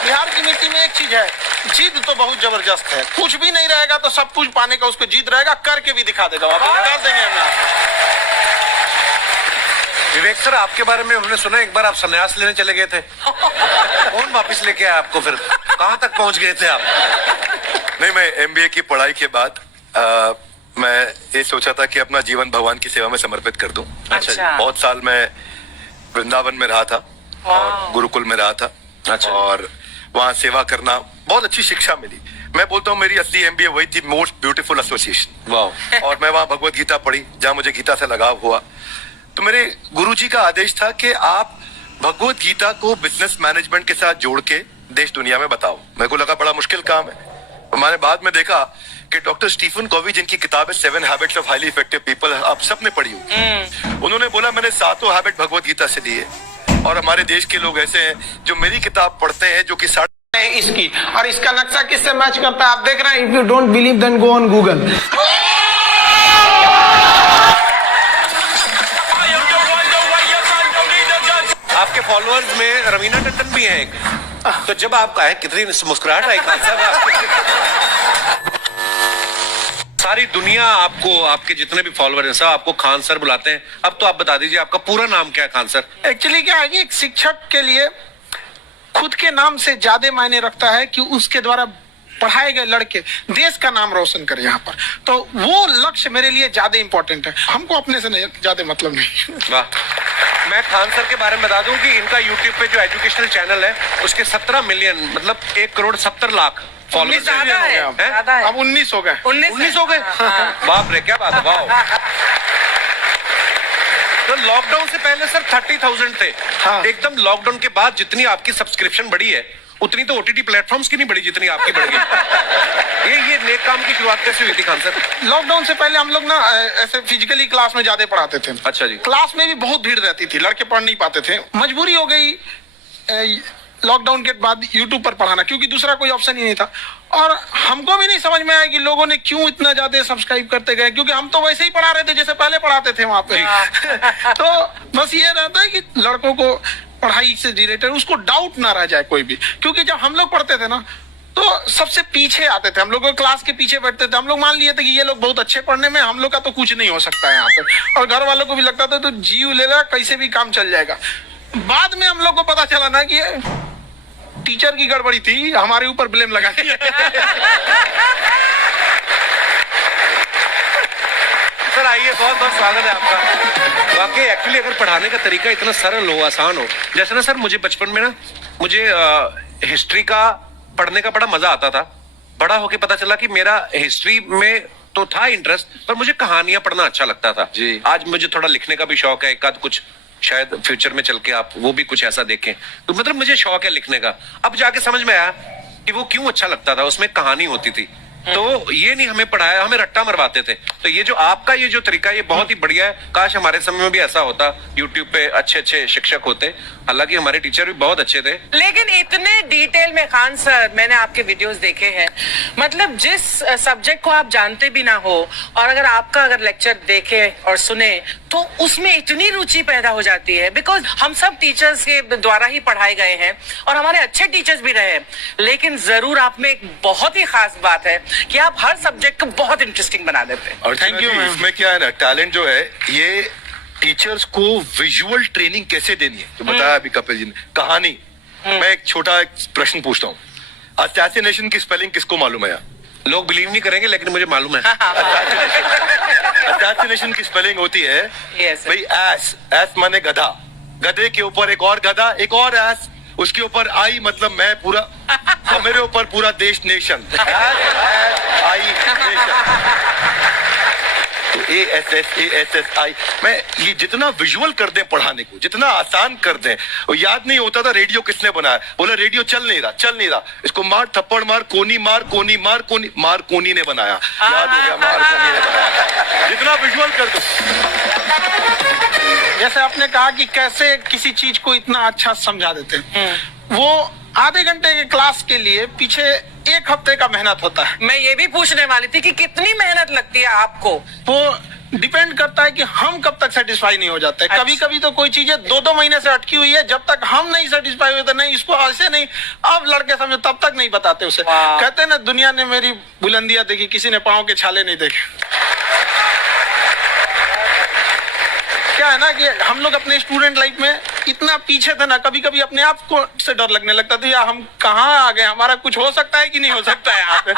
बिहार की मिट्टी में एक चीज है, जिद तो बहुत जबरदस्त है। कुछ भी नहीं रहेगा तो सब कुछ पाने का उसको जिद रहेगा, करके भी दिखा देगा, कर देंगे हम। विवेक सर, आपके बारे में हमने सुना एक बार आप संन्यास लेने चले गए थे, कौन वापस लेके आया आपको? फिर कहाँ तक पहुंच गए थे आप? नहीं, मैं MBA की पढ़ाई के बाद मैं ये सोचा था कि अपना जीवन भगवान की सेवा में समर्पित कर दूं। अच्छा। बहुत साल मैं वृंदावन में रहा था और गुरुकुल में रहा था। अच्छा। और वहाँ सेवा करना, बहुत अच्छी शिक्षा मिली। मैं बोलता हूँ मेरी असली MBA वही थी, मोस्ट ब्यूटीफुल एसोसिएशन। वाह। और मैं वहाँ भगवत गीता पढ़ी, जहाँ मुझे गीता से लगाव हुआ। तो मेरे गुरुजी का आदेश था कि आप भगवत गीता को बिजनेस मैनेजमेंट के साथ जोड़ के देश दुनिया में बताओ। मेरे को लगा बड़ा मुश्किल काम है। तो मैंने बाद में देखा कि डॉक्टर स्टीफन कॉवी, जिनकी किताब है 7 habits of highly effective people, आप सबने पढ़ी होगी, उन्होंने बोला मैंने 7 हैबिट भगवत गीता से लिए। और हमारे देश के लोग ऐसे हैं जो मेरी किताब पढ़ते हैं, जो कि इसकी और इसका नक्शा किससे मैच करता है आप देख रहे हैं। If you don't believe then go on Google. आपके फॉलोअर्स में रवीना टंडन भी है एक, तो जब आप आए कितनी मुस्कुराहट आई खान साहब। सारी दुनिया आपको, आपके जितने भी फॉलोअर हैं सब आपको खान सर बुलाते हैं। अब तो आप बता दीजिए आपका पूरा नाम क्या है खान सर? एक्चुअली क्या है कि एक शिक्षक के लिए खुद के नाम से ज्यादा मायने रखता है कि उसके द्वारा पढ़ाए गए लड़के देश का नाम रोशन करें यहाँ पर, तो वो लक्ष्य मेरे लिए ज्यादा इंपॉर्टेंट है। हमको अपने से नहीं ज्यादा मतलब नहीं। वाह। मैं खान सर के बारे में बता दूं कि इनका यूट्यूब पे जो एजुकेशनल चैनल है उसके 17 मिलियन, मतलब 1 करोड़ 70 लाख फॉलोअर्स ज्यादा है, ज्यादा है। अब 19 हो गए। 19 हो गए। बाप रे, क्या बात है। वाह। तो लॉकडाउन से पहले सर 30,000 थे। हाँ। एकदम लॉकडाउन के बाद जितनी आपकी सब्सक्रिप्शन बढ़ी है उतनी तो OTT प्लेटफॉर्म्स की नहीं बढ़ी जितनी आपकी बढ़ गई। ये नेक काम की शुरुआत कैसे हुई थी खान सर? लॉकडाउन से पहले हम लोग ना ऐसे फिजिकली क्लास में ज्यादा पढ़ाते थे। अच्छा जी। क्लास में भी बहुत भीड़ रहती थी, लड़के पढ़ नहीं पाते थे। मजबूरी हो गई लॉकडाउन के बाद यूट्यूब पर पढ़ाना, क्योंकि दूसरा कोई ऑप्शन ही नहीं था। और हमको भी नहीं समझ में आया कि लोगों ने क्यों इतना ज्यादा सब्सक्राइब करते गए, क्योंकि हम तो वैसे ही पढ़ा रहे थे जैसे पहले पढ़ाते थे वहां पे। तो बस ये रहता है कि लड़कों को पढ़ाई से रिलेटेड उसको डाउट ना रह जाए कोई भी, क्योंकि जब हम लोग पढ़ते थे ना तो सबसे पीछे आते थे, हम लोग क्लास के पीछे बैठते थे। हम लोग मान लिए थे कि ये लोग बहुत अच्छे पढ़ने में, हम लोग का तो कुछ नहीं हो सकता है यहाँ पे। और घर वालों को भी लगता था तो जीव ले ला, कैसे भी काम चल जाएगा। बाद में हम लोग को पता चला ना कि टीचर की गड़बड़ी थी, हमारे ऊपर ब्लेम लगा दिया। सर आइए, बहुत बहुत स्वागत है आपका। वाकई एक्चुअली अगर पढ़ाने का तरीका इतना सरल हो, आसान हो, जैसे ना सर मुझे बचपन में ना मुझे हिस्ट्री का पढ़ने का बड़ा मजा आता था। बड़ा होके पता चला कि मेरा हिस्ट्री में तो था इंटरेस्ट, पर मुझे कहानियां पढ़ना अच्छा लगता था जी। आज मुझे थोड़ा लिखने का भी शौक है, एक आध कुछ शायद फ्यूचर में चल के आप वो भी कुछ ऐसा देखें, तो मतलब मुझे शौक है लिखने का। अब जाके समझ में आया कि वो क्यों अच्छा लगता था, उसमें कहानी होती थी। तो ये नहीं हमें पढ़ाया, हमें रट्टा मरवाते थे। तो ये जो आपका ये जो तरीका ये बहुत ही बढ़िया है। काश हमारे समय में भी ऐसा होता, यूट्यूब पे अच्छे अच्छे शिक्षक होते। हालांकि हमारे टीचर भी बहुत अच्छे थे। लेकिन इतने डिटेल में खान सर, मैंने आपके वीडियोस देखे हैं, मतलब जिस सब्जेक्ट को आप जानते भी ना हो और अगर लेक्चर देखे और सुने तो उसमें इतनी रुचि पैदा हो जाती है। बिकॉज हम सब टीचर्स के द्वारा ही पढ़ाए गए हैं और हमारे अच्छे टीचर्स भी रहे हैं, लेकिन जरूर आप में एक बहुत ही खास बात है कि आप हर सब्जेक्ट को बहुत इंटरेस्टिंग बना देते हैं। और Thank you, मैम। इसमें क्या है ना, टैलेंट जो है ये टीचर्स को विजुअल ट्रेनिंग कैसे देनी है, जो बताया अभी कपिल जी ने। कहानी, मैं एक छोटा प्रश्न पूछता हूँ। असैसिनेशन की स्पेलिंग किसको मालूम है? लोग बिलीव नहीं करेंगे लेकिन मुझे मालूम है। असैसिनेशन की स्पेलिंग होती है Yes, sir. भाई एस माने गधा, गधे के ऊपर एक और गधा, एक और एस, उसके ऊपर आई मतलब मैं पूरा, और मेरे ऊपर पूरा देश नेशन। आई नेशन। तो ASSASSI मैं ये जितना विजुअल कर दें पढ़ाने को, जितना आसान कर दें। और याद नहीं होता था रेडियो किसने बनाया, बोला रेडियो चल नहीं रहा, इसको मार थप्पड़ मार, कोनी मार, कोनी मार, मार कोनी ने बनाया। याद हो गया, मार कोनी ने बनाया। जितना विजुअल कर दो। जैसे आपने कहा कि कैसे किसी चीज को इतना अच्छा समझा देते हैं, वो आधे घंटे के क्लास के लिए पीछे एक हफ्ते का मेहनत होता है। मैं ये भी पूछने वाली थी कि कितनी मेहनत लगती है आपको। वो डिपेंड करता है कि हम कब तक सेटिस्फाई नहीं हो जाते। अच्छा। कभी कभी तो कोई चीजें 2-2 महीने से अटकी हुई है, जब तक हम नहीं सेटिस्फाई हुए तो नहीं, इसको ऐसे नहीं, अब लड़के समझो तब तक नहीं बताते उसे। वाह। कहते हैं ना, दुनिया ने मेरी बुलंदियां देखी, किसी ने पाँव के छाले नहीं देखे। क्या है ना कि हम लोग अपने स्टूडेंट लाइफ में इतना पीछे थे ना, कभी कभी अपने आप को से डर लगने लगता था, यार हम कहाँ आ गए, हमारा कुछ हो सकता है कि नहीं हो सकता है यहाँ पे।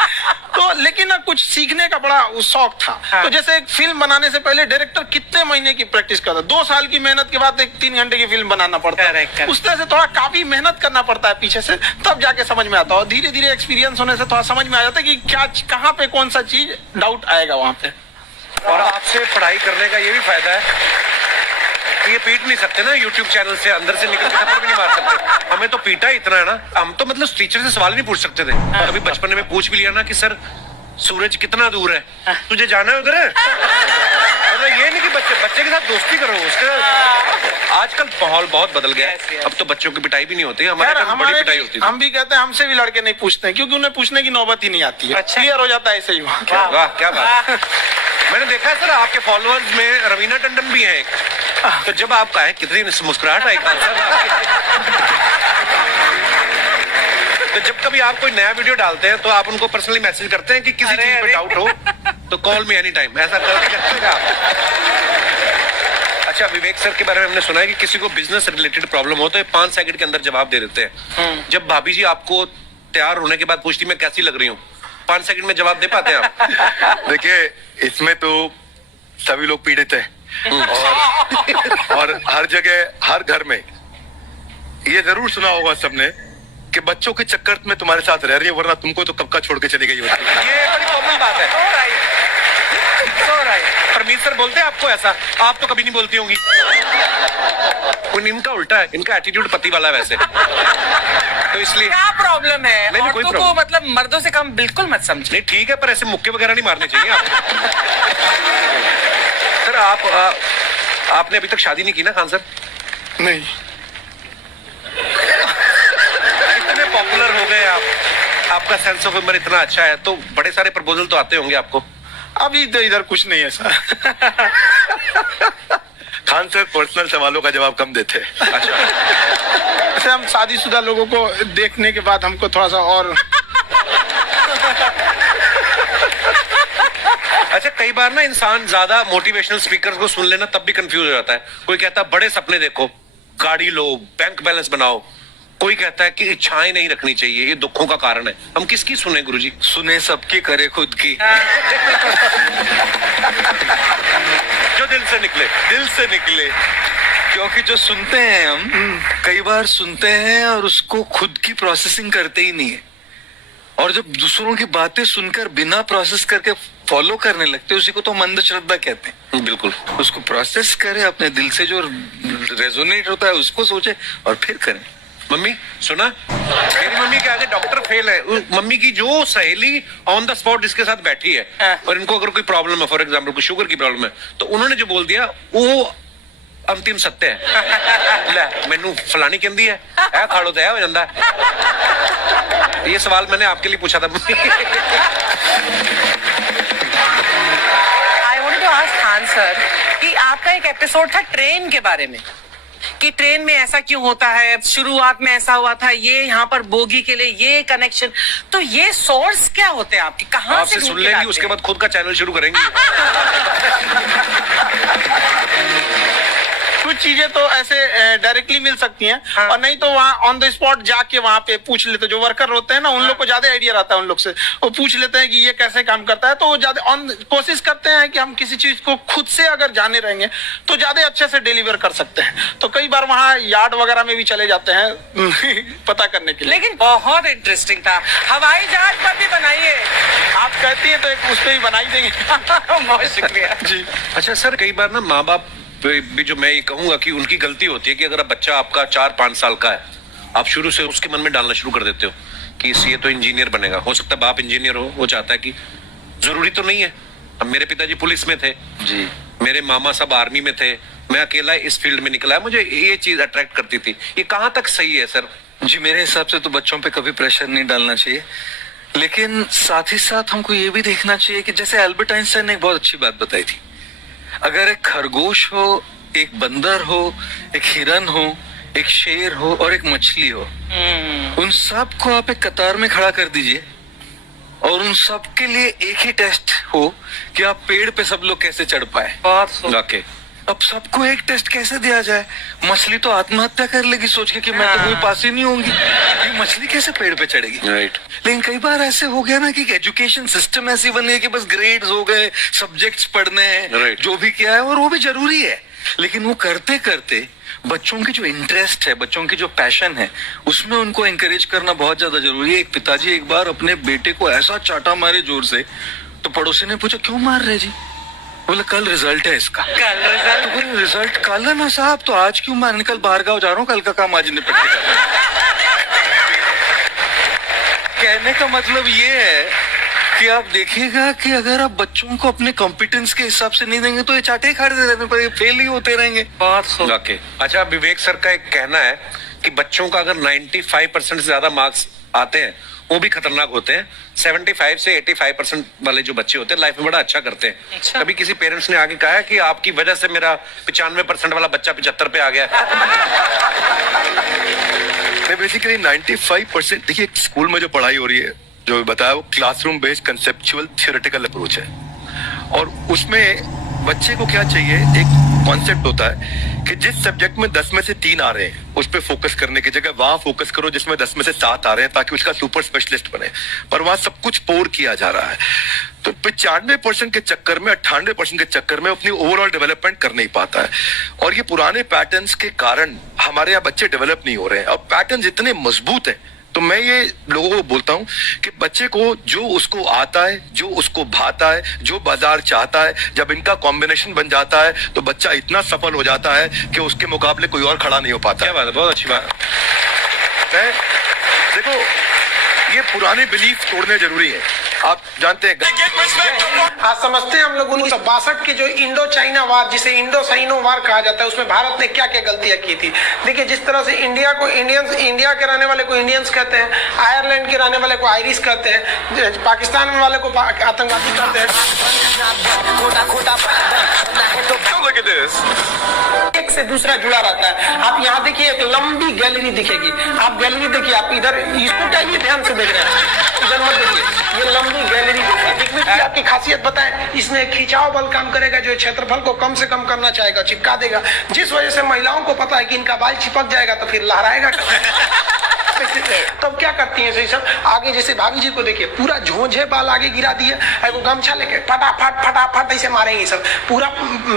तो लेकिन ना कुछ सीखने का बड़ा शौक था। हाँ। तो जैसे एक फिल्म बनाने से पहले डायरेक्टर कितने महीने की प्रैक्टिस करता है, 2 साल की मेहनत के बाद एक 3 घंटे की फिल्म बनाना पड़ता है। Correct, correct. उस तरह से थोड़ा काफी मेहनत करना पड़ता है पीछे से, तब जाके समझ में आता है। और धीरे धीरे एक्सपीरियंस होने से थोड़ा समझ में आ जाता है कि क्या कहाँ पे कौन सा चीज डाउट आएगा वहां पे। और आपसे पढ़ाई करने का ये भी फायदा है कि ये पीट नहीं सकते ना यूट्यूब चैनल से, अंदर से निकल के थप्पड़ भी नहीं मार सकते। हमें तो पीटा इतना है ना, हम तो मतलब टीचर से सवाल नहीं पूछ सकते थे। अभी बचपन में पूछ भी लिया ना कि सर सूरज कितना दूर है, तुझे जाना है उधर? मतलब ये नहीं कि बच्चे के साथ दोस्ती करो, उसके साथ। आजकल माहौल बहुत बदल गया है, अब तो बच्चों की पिटाई भी नहीं होती, हमारे यार टाइम बड़ी पिटाई होती थी। हम भी कहते हैं, हमसे भी लड़के नहीं पूछते हैं, क्योंकि उन्हें पूछने की नौबत ही नहीं आती है। अच्छा। क्लियर हो जाता है ऐसे ही वहाँ। वाह क्या बात है। मैंने देखा है सर आपके फॉलोअर्स में रवीना टंडन भी है एक, तो जब आप कहे कितनी मुस्कुराहट आई खान साहब। तो जब कभी आप कोई नया वीडियो डालते हैं तो आप उनको पर्सनली मैसेज करते हैं कि किसी अरे, चीज पे अरे। डाउट हो तो कॉल मी एनी टाइम, ऐसा करते हैं आप? अच्छा, विवेक सर के बारे में हमने सुना है कि किसी को बिजनेस रिलेटेड प्रॉब्लम हो तो ये 5 सेकंड के अंदर जवाब दे देते हैं। जब भाभी जी आपको तैयार होने के बाद पूछती मैं कैसी लग रही हूँ, 5 सेकंड में जवाब दे पाते हैं आप? देखिए, इसमें तो सभी लोग पीड़ित हैं। और हर जगह, हर घर में ये जरूर सुना होगा सबने कि बच्चों के चक्कर में तुम्हारे साथ रह रही है, वरना तुमको तो कब का छोड़ के चली गई होती। ये बड़ी कॉमन बात है। परमीत सर बोलते हैं आपको ऐसा? आप तो कभी नहीं बोलती होंगी। इनका उल्टा है, इनका एटीट्यूड पति वाला है वैसे, तो इसलिए। क्या प्रॉब्लम है? नहीं, कोई औरतों को प्रॉब्लम। मतलब मर्दों से कम बिल्कुल मत समझे। नहीं ठीक है, पर ऐसे मुक्के वगैरह नहीं मारने चाहिए आप। सर आपने अभी तक शादी नहीं की ना खान सर? नहीं, इतने पॉपुलर हो गए आप, आपका सेंस ऑफ ह्यूमर इतना अच्छा है, तो बड़े सारे प्रपोजल तो आते होंगे आपको। अभी तो इधर कुछ नहीं है सर। खान सर पर्सनल सवालों का जवाब कम देते हैं। अच्छा, ऐसे हम शादीशुदा लोगों को देखने के बाद हमको थोड़ा सा और अच्छा कई बार ना इंसान ज्यादा मोटिवेशनल स्पीकर को सुन लेना तब भी कंफ्यूज हो जाता है। कोई कहता है बड़े सपने देखो, गाड़ी लो, बैंक बैलेंस बनाओ। कोई कहता है कि इच्छाएं नहीं रखनी चाहिए, ये दुखों का कारण है। हम किसकी सुने गुरुजी? सुने सबकी, करे खुद की। जो दिल से निकले। दिल से निकले। क्योंकि जो सुनते हैं हम, कई बार सुनते हैं और उसको खुद की प्रोसेसिंग करते ही नहीं है, और जब दूसरों की बातें सुनकर बिना प्रोसेस करके फॉलो करने लगते हैं, उसी को तो मंद श्रद्धा कहते हैं। बिल्कुल। उसको प्रोसेस करें, अपने दिल से जो रेजोनेट होता है उसको सोचे और फिर करें। मम्मी सुना, मेरी मम्मी के आगे डॉक्टर फेल है। मम्मी की जो सहेली ऑन द स्पॉट इसके साथ बैठी है और इनको अगर कोई प्रॉब्लम है, फॉर एग्जाम्पल कोई शुगर की प्रॉब्लम है, तो उन्होंने जो बोल दिया वो अंतिम सत्य है। ले मैनू फलानी कहती है खाड़ो तो हो जाता है। ये सवाल मैंने आपके लिए पूछा था। I wanted to ask Khan sir कि आपका एक एपिसोड था ट्रेन के बारे में, कि ट्रेन में ऐसा क्यों होता है, शुरुआत में ऐसा हुआ था, ये यहाँ पर बोगी के लिए ये कनेक्शन, तो ये सोर्स क्या होते हैं आपके, कहाँ से आपसे सुन लेंगी, उसके बाद खुद का चैनल शुरू करेंगी। कुछ चीजें तो ऐसे डायरेक्टली मिल सकती हैं, और नहीं तो वहाँ ऑन द स्पॉट जाके वहाँ पे पूछ लेते, जो वर्कर होते हैं ना उन लोग को ज्यादा आइडिया रहता है उन लोग से, वो पूछ लेते हैं कि ये कैसे काम करता है, तो वो ज्यादा कोशिश करते हैं कि हम किसी चीज को खुद से अगर जाने रहेंगे तो ज्यादा अच्छे से डिलीवर कर सकते हैं। तो कई बार वहाँ यार्ड वगैरह में भी चले जाते हैं पता करने के लिए। लेकिन बहुत इंटरेस्टिंग था, हवाई जहाज पर भी बनाइए। आप कहती हैं तो एक उस पर ही बनाई देंगे। बहुत शुक्रिया जी। अच्छा सर, कई बार ना माँ बाप भी, जो मैं ये कहूंगा कि उनकी गलती होती है कि अगर बच्चा आपका 4-5 साल का है, आप शुरू से उसके मन में डालना शुरू कर देते हो कि ये तो इंजीनियर बनेगा। हो सकता है बाप इंजीनियर हो, वो चाहता है कि जरूरी तो नहीं है। अब मेरे पिताजी पुलिस में थे जी, मेरे मामा सब आर्मी में थे, मैं अकेला इस फील्ड में निकला है, मुझे ये चीज अट्रैक्ट करती थी। ये कहाँ तक सही है सर? जी मेरे हिसाब से तो बच्चों पे कभी प्रेशर नहीं डालना चाहिए, लेकिन साथ ही साथ हमको ये भी देखना चाहिए कि जैसे एल्बर्ट आइंस्टाइन ने एक बहुत अच्छी बात बताई थी, अगर एक खरगोश हो, एक बंदर हो, एक हिरन हो, एक शेर हो और एक मछली हो, उन सब को आप एक कतार में खड़ा कर दीजिए और उन सब के लिए एक ही टेस्ट हो कि आप पेड़ पे सब लोग कैसे चढ़ पाए। बहुत ओके, अब सबको एक टेस्ट कैसे दिया जाए? मछली तो आत्महत्या कर लेगी सोच के कि मैं तो कोई पास ही नहीं होंगी, ये मछली कैसे पेड़ पे चढ़ेगी? राइट। लेकिन कई बार ऐसे हो गया ना कि एजुकेशन सिस्टम ऐसी बन गई कि बस ग्रेड्स हो गए, सब्जेक्ट्स पढ़ने हैं, Right. जो भी किया है, और वो भी जरूरी है, लेकिन वो करते करते बच्चों की जो इंटरेस्ट है, बच्चों की जो पैशन है, उसमें उनको एनकरेज करना बहुत ज्यादा जरूरी है। एक पिताजी एक बार अपने बेटे को ऐसा चाटा मारे जोर से, तो पड़ोसी ने पूछा क्यों मार रहे जी? बोला कल रिजल्ट है इसका। कल रिजल्ट? तो बोले रिजल्ट कल है ना साहब, तो आज क्यों मार? कल बाहर गाँव जा रहा हूँ, कल का काम आज निपट के कहने का मतलब ये है कि आप देखिएगा कि अगर आप बच्चों को अपने कॉम्पिटेंस के हिसाब से नहीं देंगे तो ये चाटे खा देते पर फेल ही होते रहेंगे। बहुत ओके। अच्छा, विवेक सर का एक कहना है कि बच्चों का अगर 95% से ज्यादा मार्क्स आते हैं वो भी खतरनाक होते हैं। 75 से 85% वाले जो बच्चे होते हैं लाइफ में बड़ा अच्छा करते हैं। अच्छा। कभी किसी पेरेंट्स ने आगे कहा है कि आपकी वजह से मेरा 95% वाला बच्चा 75 पे आ गया? बेसिकली 95%, देखिए स्कूल में जो पढ़ाई हो रही है, जो बताया, वो classroom based conceptual theoretical approach है, और उसमें बच्चे को क्या चाहिए, एक कॉन्सेप्ट होता है कि जिस सब्जेक्ट में 10 में से 3 आ रहे हैं उस पर फोकस करने की जगह वहां फोकस करो जिसमें 10 में से 7 आ रहे हैं, ताकि उसका सुपर स्पेशलिस्ट बने। पर वहां सब कुछ पोर किया जा रहा है, तो 95% के चक्कर में, 98% के चक्कर में अपनी ओवरऑल डेवलपमेंट कर नहीं पाता है। और ये पुराने पैटर्न्स के कारण हमारे यहाँ बच्चे डेवलप नहीं हो रहे हैं। अब पैटर्न्स इतने मजबूत हैं, तो मैं ये लोगों को बोलता हूं कि बच्चे को जो उसको आता है, जो उसको भाता है, जो बाजार चाहता है, जब इनका कॉम्बिनेशन बन जाता है तो बच्चा इतना सफल हो जाता है कि उसके मुकाबले कोई और खड़ा नहीं हो पाता। क्या बात है, बहुत अच्छी बात। मैं देखो, ये पुराने बिलीफ तोड़ने जरूरी है। आप जानते हैं आज समझते हैं हम लोग 1962 के जो इंडो चाइना वार, जिसे इंडो साइनो वार कहा जाता है, उसमें भारत ने क्या क्या गलतियां की थी। देखिए, जिस तरह से इंडिया को इंडियंस, इंडिया के रहने वाले को इंडियंस कहते हैं, आयरलैंड के रहने वाले को आयरिश कहते हैं, पाकिस्तान वाले को आतंकवादी कहते हैं। एक से दूसरा जुड़ा रहता है। आप यहाँ देखिए, एक लंबी गैलरी दिखेगी, आप गैलरी देखिए, आप इधर इसको क्या ये ध्यान से देख रहे हैं, इधर मत देखिए, ये लंबी गैलरी देखिए। आपकी खासियत बताएं, इसमें खिंचाव बल काम करेगा, जो क्षेत्रफल को कम से कम करना चाहेगा, चिपका देगा, जिस वजह से महिलाओं को पता है कि इनका बाल चिपक जाएगा तो फिर लहराएगा। तब क्या करती है सब आगे, जैसे भाभी जी को देखिए पूरा झोंझे बाल आगे गिरा दिए, एगो गमछा लेके फटाफट फटाफट ऐसे मारेंगे सब, पूरा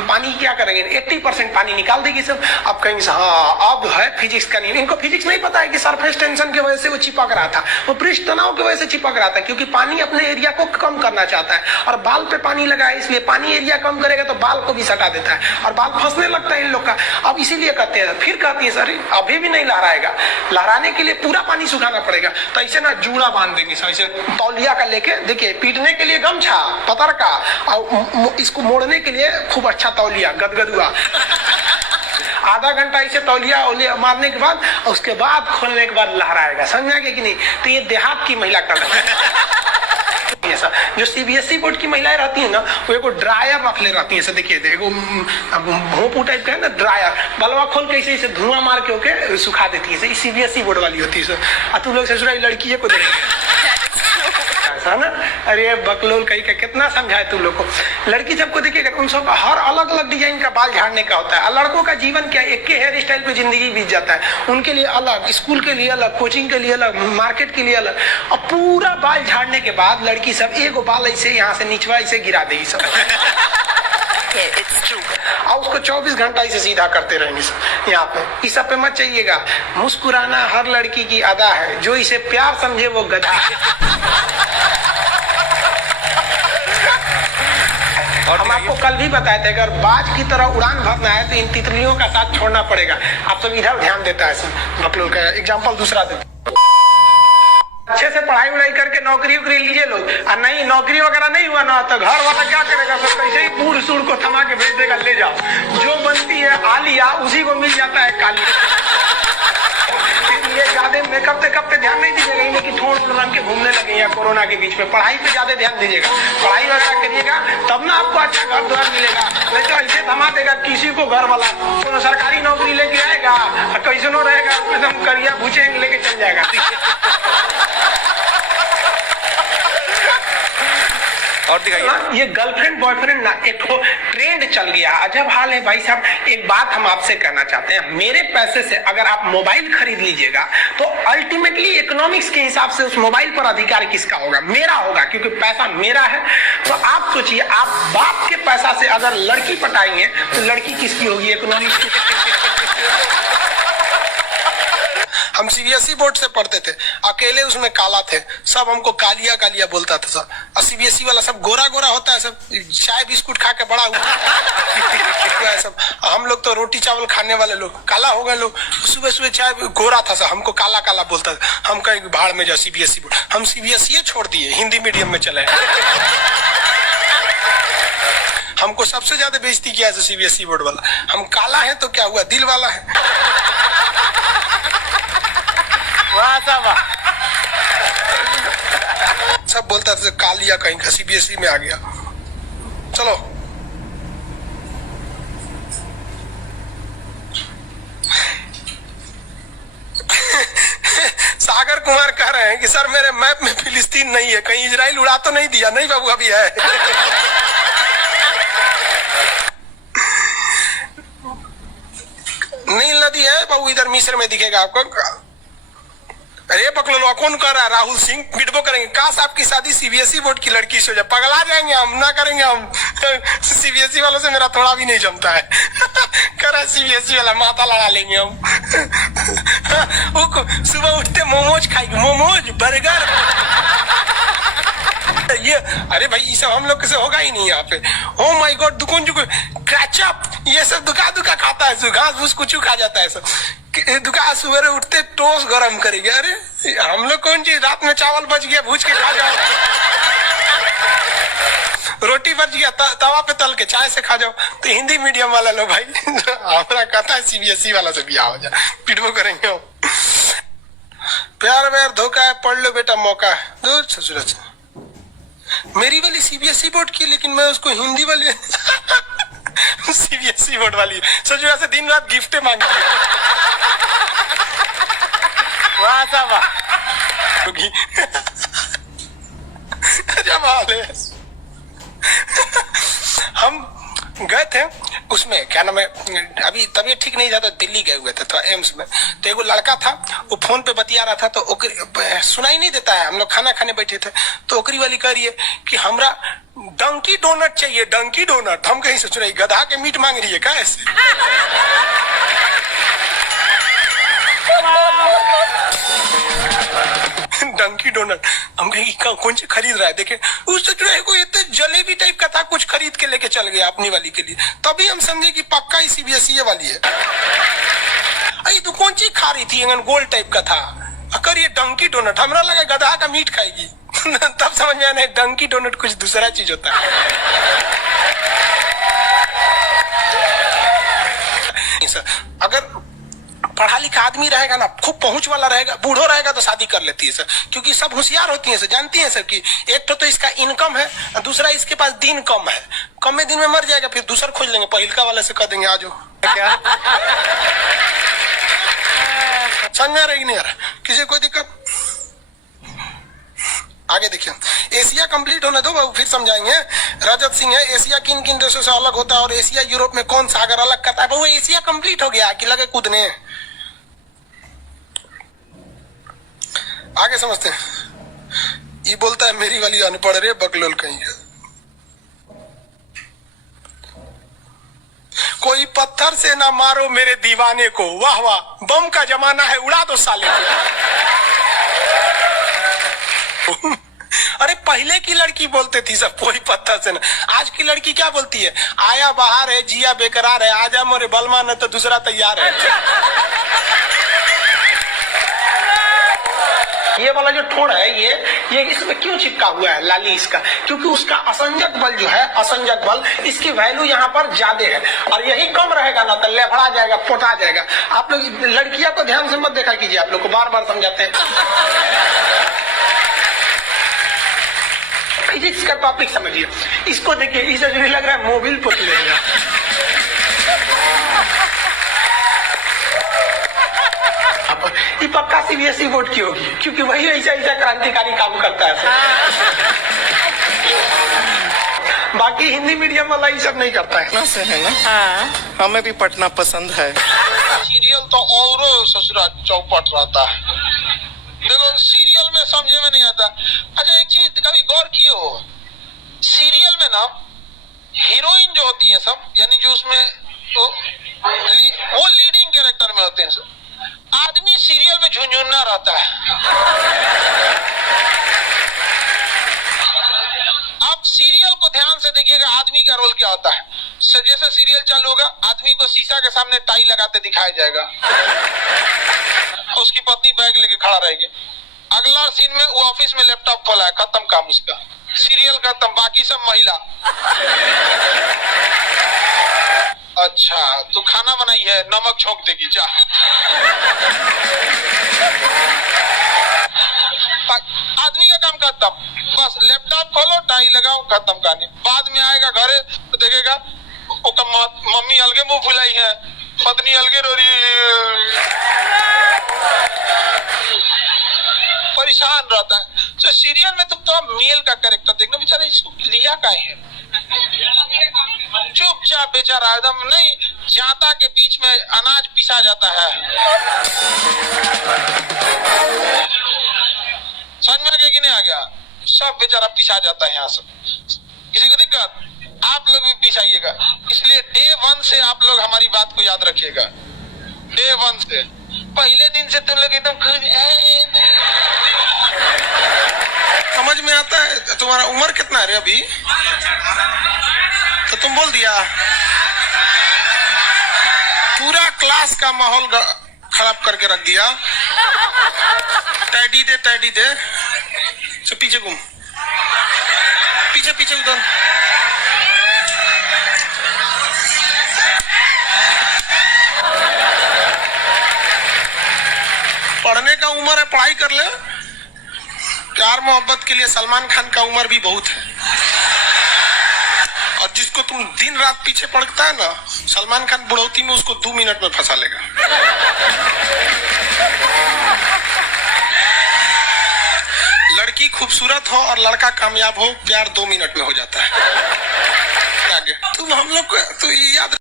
पानी क्या करेंगे 80% पानी निकाल देगी सब। अब कहेंगे हाँ अब है फिजिक्स का नियम। इनको फिजिक्स नहीं पता है कि सरफेस टेंशन की वजह से वो चिपक रहा था, वो पृष्ठ तनाव की वजह से चिपक रहा था, क्योंकि पानी अपने एरिया को कम करना चाहता है और बाल पे पानी लगा है, इसलिए पानी एरिया कम करेगा तो बाल को भी सटा देता है और बाल फंसने लगता है इन लोग का। अब इसीलिए कहते हैं, फिर कहती है सर अभी भी नहीं लहराएगा, लहराने के लिए पूरा पानी सुखाना पड़ेगा। तो ऐसे ना जूड़ा बांध देंगे सर, ऐसे तौलिया का लेके, देखिए पीटने के लिए गमछा पतर का और इसको मोड़ने के लिए खूब अच्छा तौलिया गदगदुआ। आधा घंटा इसे तौलिया मारने के बाद उसके बाद खोलने के बाद लहराएगा, समझा कि नहीं। तो ये देहात की महिला कर रही है। जो सीबीएसई बोर्ड की महिलाएं रहती है ना, वो एगो ड्रायर रख ले रहती है, ऐसे देखिए एगो भोंपू टाइप का है ना ड्रायर, बलवा खोल के ऐसे धुआं मार के ओके सुखा देती है। सीबीएसई बोर्ड वाली होती है। और तू लोग ससुराल लड़की को ऐसा ना, अरे बकलोल कहीं का कितना समझाए तू लोग को। लड़की सबको देखिएगा उन सब हर अलग अलग डिजाइन का बाल झाड़ने का होता है, और लड़कों का जीवन क्या एक के हेयर स्टाइल पे जिंदगी बीत जाता है। उनके लिए अलग, स्कूल के लिए अलग, कोचिंग के लिए अलग, मार्केट के लिए अलग। और पूरा बाल झाड़ने के बाद लड़की सब एगो बाल ऐसे यहाँ से निचवा ऐसे गिरा देगी सब। और उसको 24 घंटा इसे सीधा करते रहेंगे सब यहाँ पे। इस सब पे मत चाहिएगा, मुस्कुराना हर लड़की की अदा है, जो इसे प्यार समझे वो गधा है। हम आपको कल भी बताए थे, अगर बाज की तरह उड़ान भरना है तो इन तितलियों का साथ छोड़ना पड़ेगा। आप सब इधर ध्यान देता है सब। बकलोल का एग्जाम्पल दूसरा देते, अच्छे से पढ़ाई वढ़ाई करके नौकरी वोकरी लीजिए लोग, और नहीं नौकरी वगैरह नहीं हुआ ना तो घर वाला क्या करेगा, सब कैसे ही बूढ़ सूढ़ को थमा के भेज देगा, ले जाओ जो बनती है आलिया उसी को मिल जाता है काली। ये ज्यादा मेकअप टेकअप पे ध्यान नहीं दीजिएगा, इन्हें कि थोड़ रंग के घूमने लगे या कोरोना के बीच में। पढ़ाई पे ज्यादा ध्यान दीजिएगा, पढ़ाई वगैरह करिएगा तब ना आपको अच्छा घर द्वार मिलेगा। नहीं तो ऐसे थमा देगा किसी को घर वाला, तो सरकारी नौकरी लेके आएगा कैसे नो रहेगा, एकदम करिया भूचे लेके चल जाएगा। और दिखाइए। ये गर्लफ्रेंड बॉयफ्रेंड ना एक ट्रेंड चल गया, अजब हाल है भाई साहब। एक बात हम आपसे कहना चाहते हैं, मेरे पैसे से अगर आप मोबाइल खरीद लीजिएगा तो अल्टीमेटली इकोनॉमिक्स के हिसाब से उस मोबाइल पर अधिकार किसका होगा? मेरा होगा, क्योंकि पैसा मेरा है। तो आप सोचिए, आप बाप के पैसा से अगर लड़की पटाएंगे तो लड़की किसकी होगी? इकोनॉमिक्स की। हम सीबीएसई बोर्ड से पढ़ते थे, अकेले उसमें काला थे, सब हमको कालिया कालिया बोलता था सब। और सीबीएसई वाला सब गोरा गोरा होता है, सब चाय बिस्कुट खा के बड़ा हुआ सब। हम लोग तो रोटी चावल खाने वाले लोग, काला हो गए लोग। सुबह सुबह चाय गोरा था सब, हमको काला काला बोलता था। हम कहीं भाड़ में जाओ सीबीएसई बोर्ड, हम सीबीएसई छोड़ दिए, हिंदी मीडियम में चले। हमको सबसे ज्यादा बेइज्जती किया है सीबीएसई बोर्ड वाला। हम काला है तो क्या हुआ, दिल वाला है। सब बोलता था कालिया कहीं का, सीबीएसई में आ गया। चलो सागर कुमार कह रहे हैं कि सर मेरे मैप में फिलिस्तीन नहीं है, कहीं इजराइल उड़ा तो नहीं दिया? नहीं बाबू, अभी है। नील नदी है बाबू, इधर मिस्र में दिखेगा आपको। अरे बकलोल कौन कर रहा है? राहुल सिंह बिडबो करेंगे, काश आपकी शादी सीबीएसई बोर्ड की लड़की से हो जाए, पगला जाएंगे हम, ना करेंगे हम। सीबीएसई वालों से मेरा थोड़ा भी नहीं जमता है। कर सीबीएसई वाला माथा लड़ा लेंगे हम। सुबह उठते मोमोज खाएंगे, मोमोज बर्गर। ये अरे भाई ये सब हम लोग से होगा ही नहीं यहाँ पे। ओ माय गॉड, दुकान क्रैचअप ये सब दुका खाता है, घास फूस कुछ खा जाता है सब। दुकान सुबह उठते टोस्ट गरम करेंगे। अरे हम लोग कौन चीज, रात में चावल बच गया भूज के खा जाओ, रोटी बच गया तवा पे तल के चाय से खा जाओ। तो हिंदी मीडियम वाला लो भाई, हमारा कहता है सीबीएसई वाला से बिया हो जाए, पिटबो करेंगे हम। प्यार व्यार धोखा है, पढ़ लो बेटा मौका है। दूर ससुर मेरी वाली सीबीएसई बोर्ड की, लेकिन मैं उसको हिंदी वाली सीबीएसई बोर्ड वाली ससुर से दिन रात गिफ्टें मांगती है। जब हम गए थे उसमें क्या नाम है, अभी तबीयत ठीक नहीं था तो दिल्ली गए हुए थे, तो एम्स में, तो एगो लड़का था, वो फोन पे बतिया रहा था, तो सुनाई नहीं देता है, हम लोग खाना खाने बैठे थे, तो ओकरी वाली कह रही है कि हमरा डंकी डोनट चाहिए, डंकी डोनट। हम कहीं से सुनाई, गधा के मीट मांग रही है क्या ऐसे? डंकी डोनट। हम कहेंगे कौन से खरीद रहा है, देखे उससे जो है कोई इतने जलेबी टाइप का था, कुछ खरीद के लेके चल गया अपनी वाली के लिए, तभी हम समझे कि पक्का ही सीबीएसई वाली है। अरे तू कौन चीज खा रही थी, गोल टाइप का था, अगर ये डंकी डोनट, हमरा लगा गधा का मीट खाएगी। तब समझ में आया डंकी डोनट कुछ दूसरा चीज होता है। अगर पढ़ा लिखा आदमी रहेगा ना, खूब पहुंच वाला रहेगा, बूढ़ो रहेगा तो शादी कर लेती है सर, क्योंकि सब होशियार होती है सर, जानती है सर कि एक तो इसका इनकम है, दूसरा इसके पास दिन कम है, कम में दिन में मर जाएगा, फिर दूसरा खोज लेंगे, पहिलका वाले से कह देंगे आ जाओ। क्या समझ में आ रहा है कि नहीं आ रहा? किसी कोई दिक्कत? आगे देखिए, एशिया कंप्लीट होने दो बाबू, फिर समझाएंगे। रजत सिंह है, एशिया किन किन देशों से अलग होता है और एशिया यूरोप में कौन सागर अलग करता है? वो एशिया कंप्लीट हो गया कि लगे कूदने। आगे समझते हैं। ये बोलता है मेरी वाली अनपढ़ रे बकलोल कहीं है। कोई पत्थर से ना मारो मेरे दीवाने को, वाह वाह, बम का जमाना है, उड़ा दो साले को। अरे पहले की लड़की बोलते थी सब कोई पत्थर से ना, आज की लड़की क्या बोलती है? आया बाहर है, जिया बेकरार है, आजा मोरे बलमा न तो दूसरा तैयार है। ये वाला जो ठोड़ है, ये इसमें क्यों चिपका हुआ है लाली इसका? क्योंकि उसका असंजक बल जो है, असंजक बल, इसकी वैल्यू यहाँ पर ज्यादा है, और यही कम रहेगा ना तो लेफड़ा जाएगा, पोटा जाएगा। आप लोग लड़कियां को ध्यान से मत देखा कीजिए, आप लोग को बार बार समझाते हैं। फिजिक्स का टॉपिक समझिए, इसको देखिए, इसे जो लग रहा है मोबिल पुट लेगा। ये पक्का सीबीएसई बोर्ड की होगी, क्योंकि वही ऐसा ऐसा क्रांतिकारी काम करता है। बाकी हिंदी मीडियम वाला ये सब नहीं करता है ना, से है ना। हाँ, हमें भी पढ़ना पसंद है। सीरियल तो और ससुरा चौपट रहता है, देखो सीरियल में समझे में नहीं आता। अच्छा एक चीज कभी गौर किए हो, सीरियल में ना हीरोइन जो होती है सब, यानी जो उसमें तो वो लीडिंग कैरेक्टर में होते हैं सब, आदमी सीरियल में झुंझुना रहता है। आप सीरियल को ध्यान से देखिएगा, आदमी का रोल क्या होता है। जैसे सीरियल चालू होगा, आदमी को शीशा के सामने टाई लगाते दिखाया जाएगा, उसकी पत्नी बैग लेके खड़ा रहेगी। अगला सीन में वो ऑफिस में लैपटॉप खोला है, खत्म काम उसका, सीरियल खत्म, बाकी सब महिला। अच्छा तू खाना बनाई है, नमक छोंक देगी जा। आदमी का काम खत्म, बस लैपटॉप खोलो, टाई लगाओ, खत्म कहानी। बाद में आएगा घरे तो देखेगा मम्मी अलगे मुंह फुलाई है, पत्नी अलगे रो रही, परेशान रहता है। तो सीरियल में तुम तो मेल का कैरेक्टर देखना, बेचारा इसको लिया का है, चुपचाप बेचारा एकदम नहीं, जाता के बीच में अनाज पिसा जाता है। समझ में आ गया कि नहीं आ गया? सब बेचारा पिसा जाता है यहाँ सब। किसी को दिक्कत? आप लोग भी पिसाइएगा, इसलिए डे 1 से आप लोग हमारी बात को याद रखिएगा। डे 1 से, पहले दिन से तुम लोग एकदम समझ में आता है। तुम्हारा उम्र कितना है रे अभी? तो तुम बोल दिया, पूरा क्लास का माहौल खराब करके रख दिया। टैडी दे, टैडी दे, तो पीछे घूम, पीछे पीछे उधर। पढ़ने का उम्र है, पढ़ाई कर ले। प्यार मोहब्बत के लिए सलमान खान का उम्र भी बहुत है, और जिसको तुम दिन रात पीछे पड़ता है ना, सलमान खान बुढ़ौती में उसको 2 मिनट में फंसा लेगा। लड़की खूबसूरत हो और लड़का कामयाब हो, प्यार 2 मिनट में हो जाता है। आगे तुम हम लोग को तो याद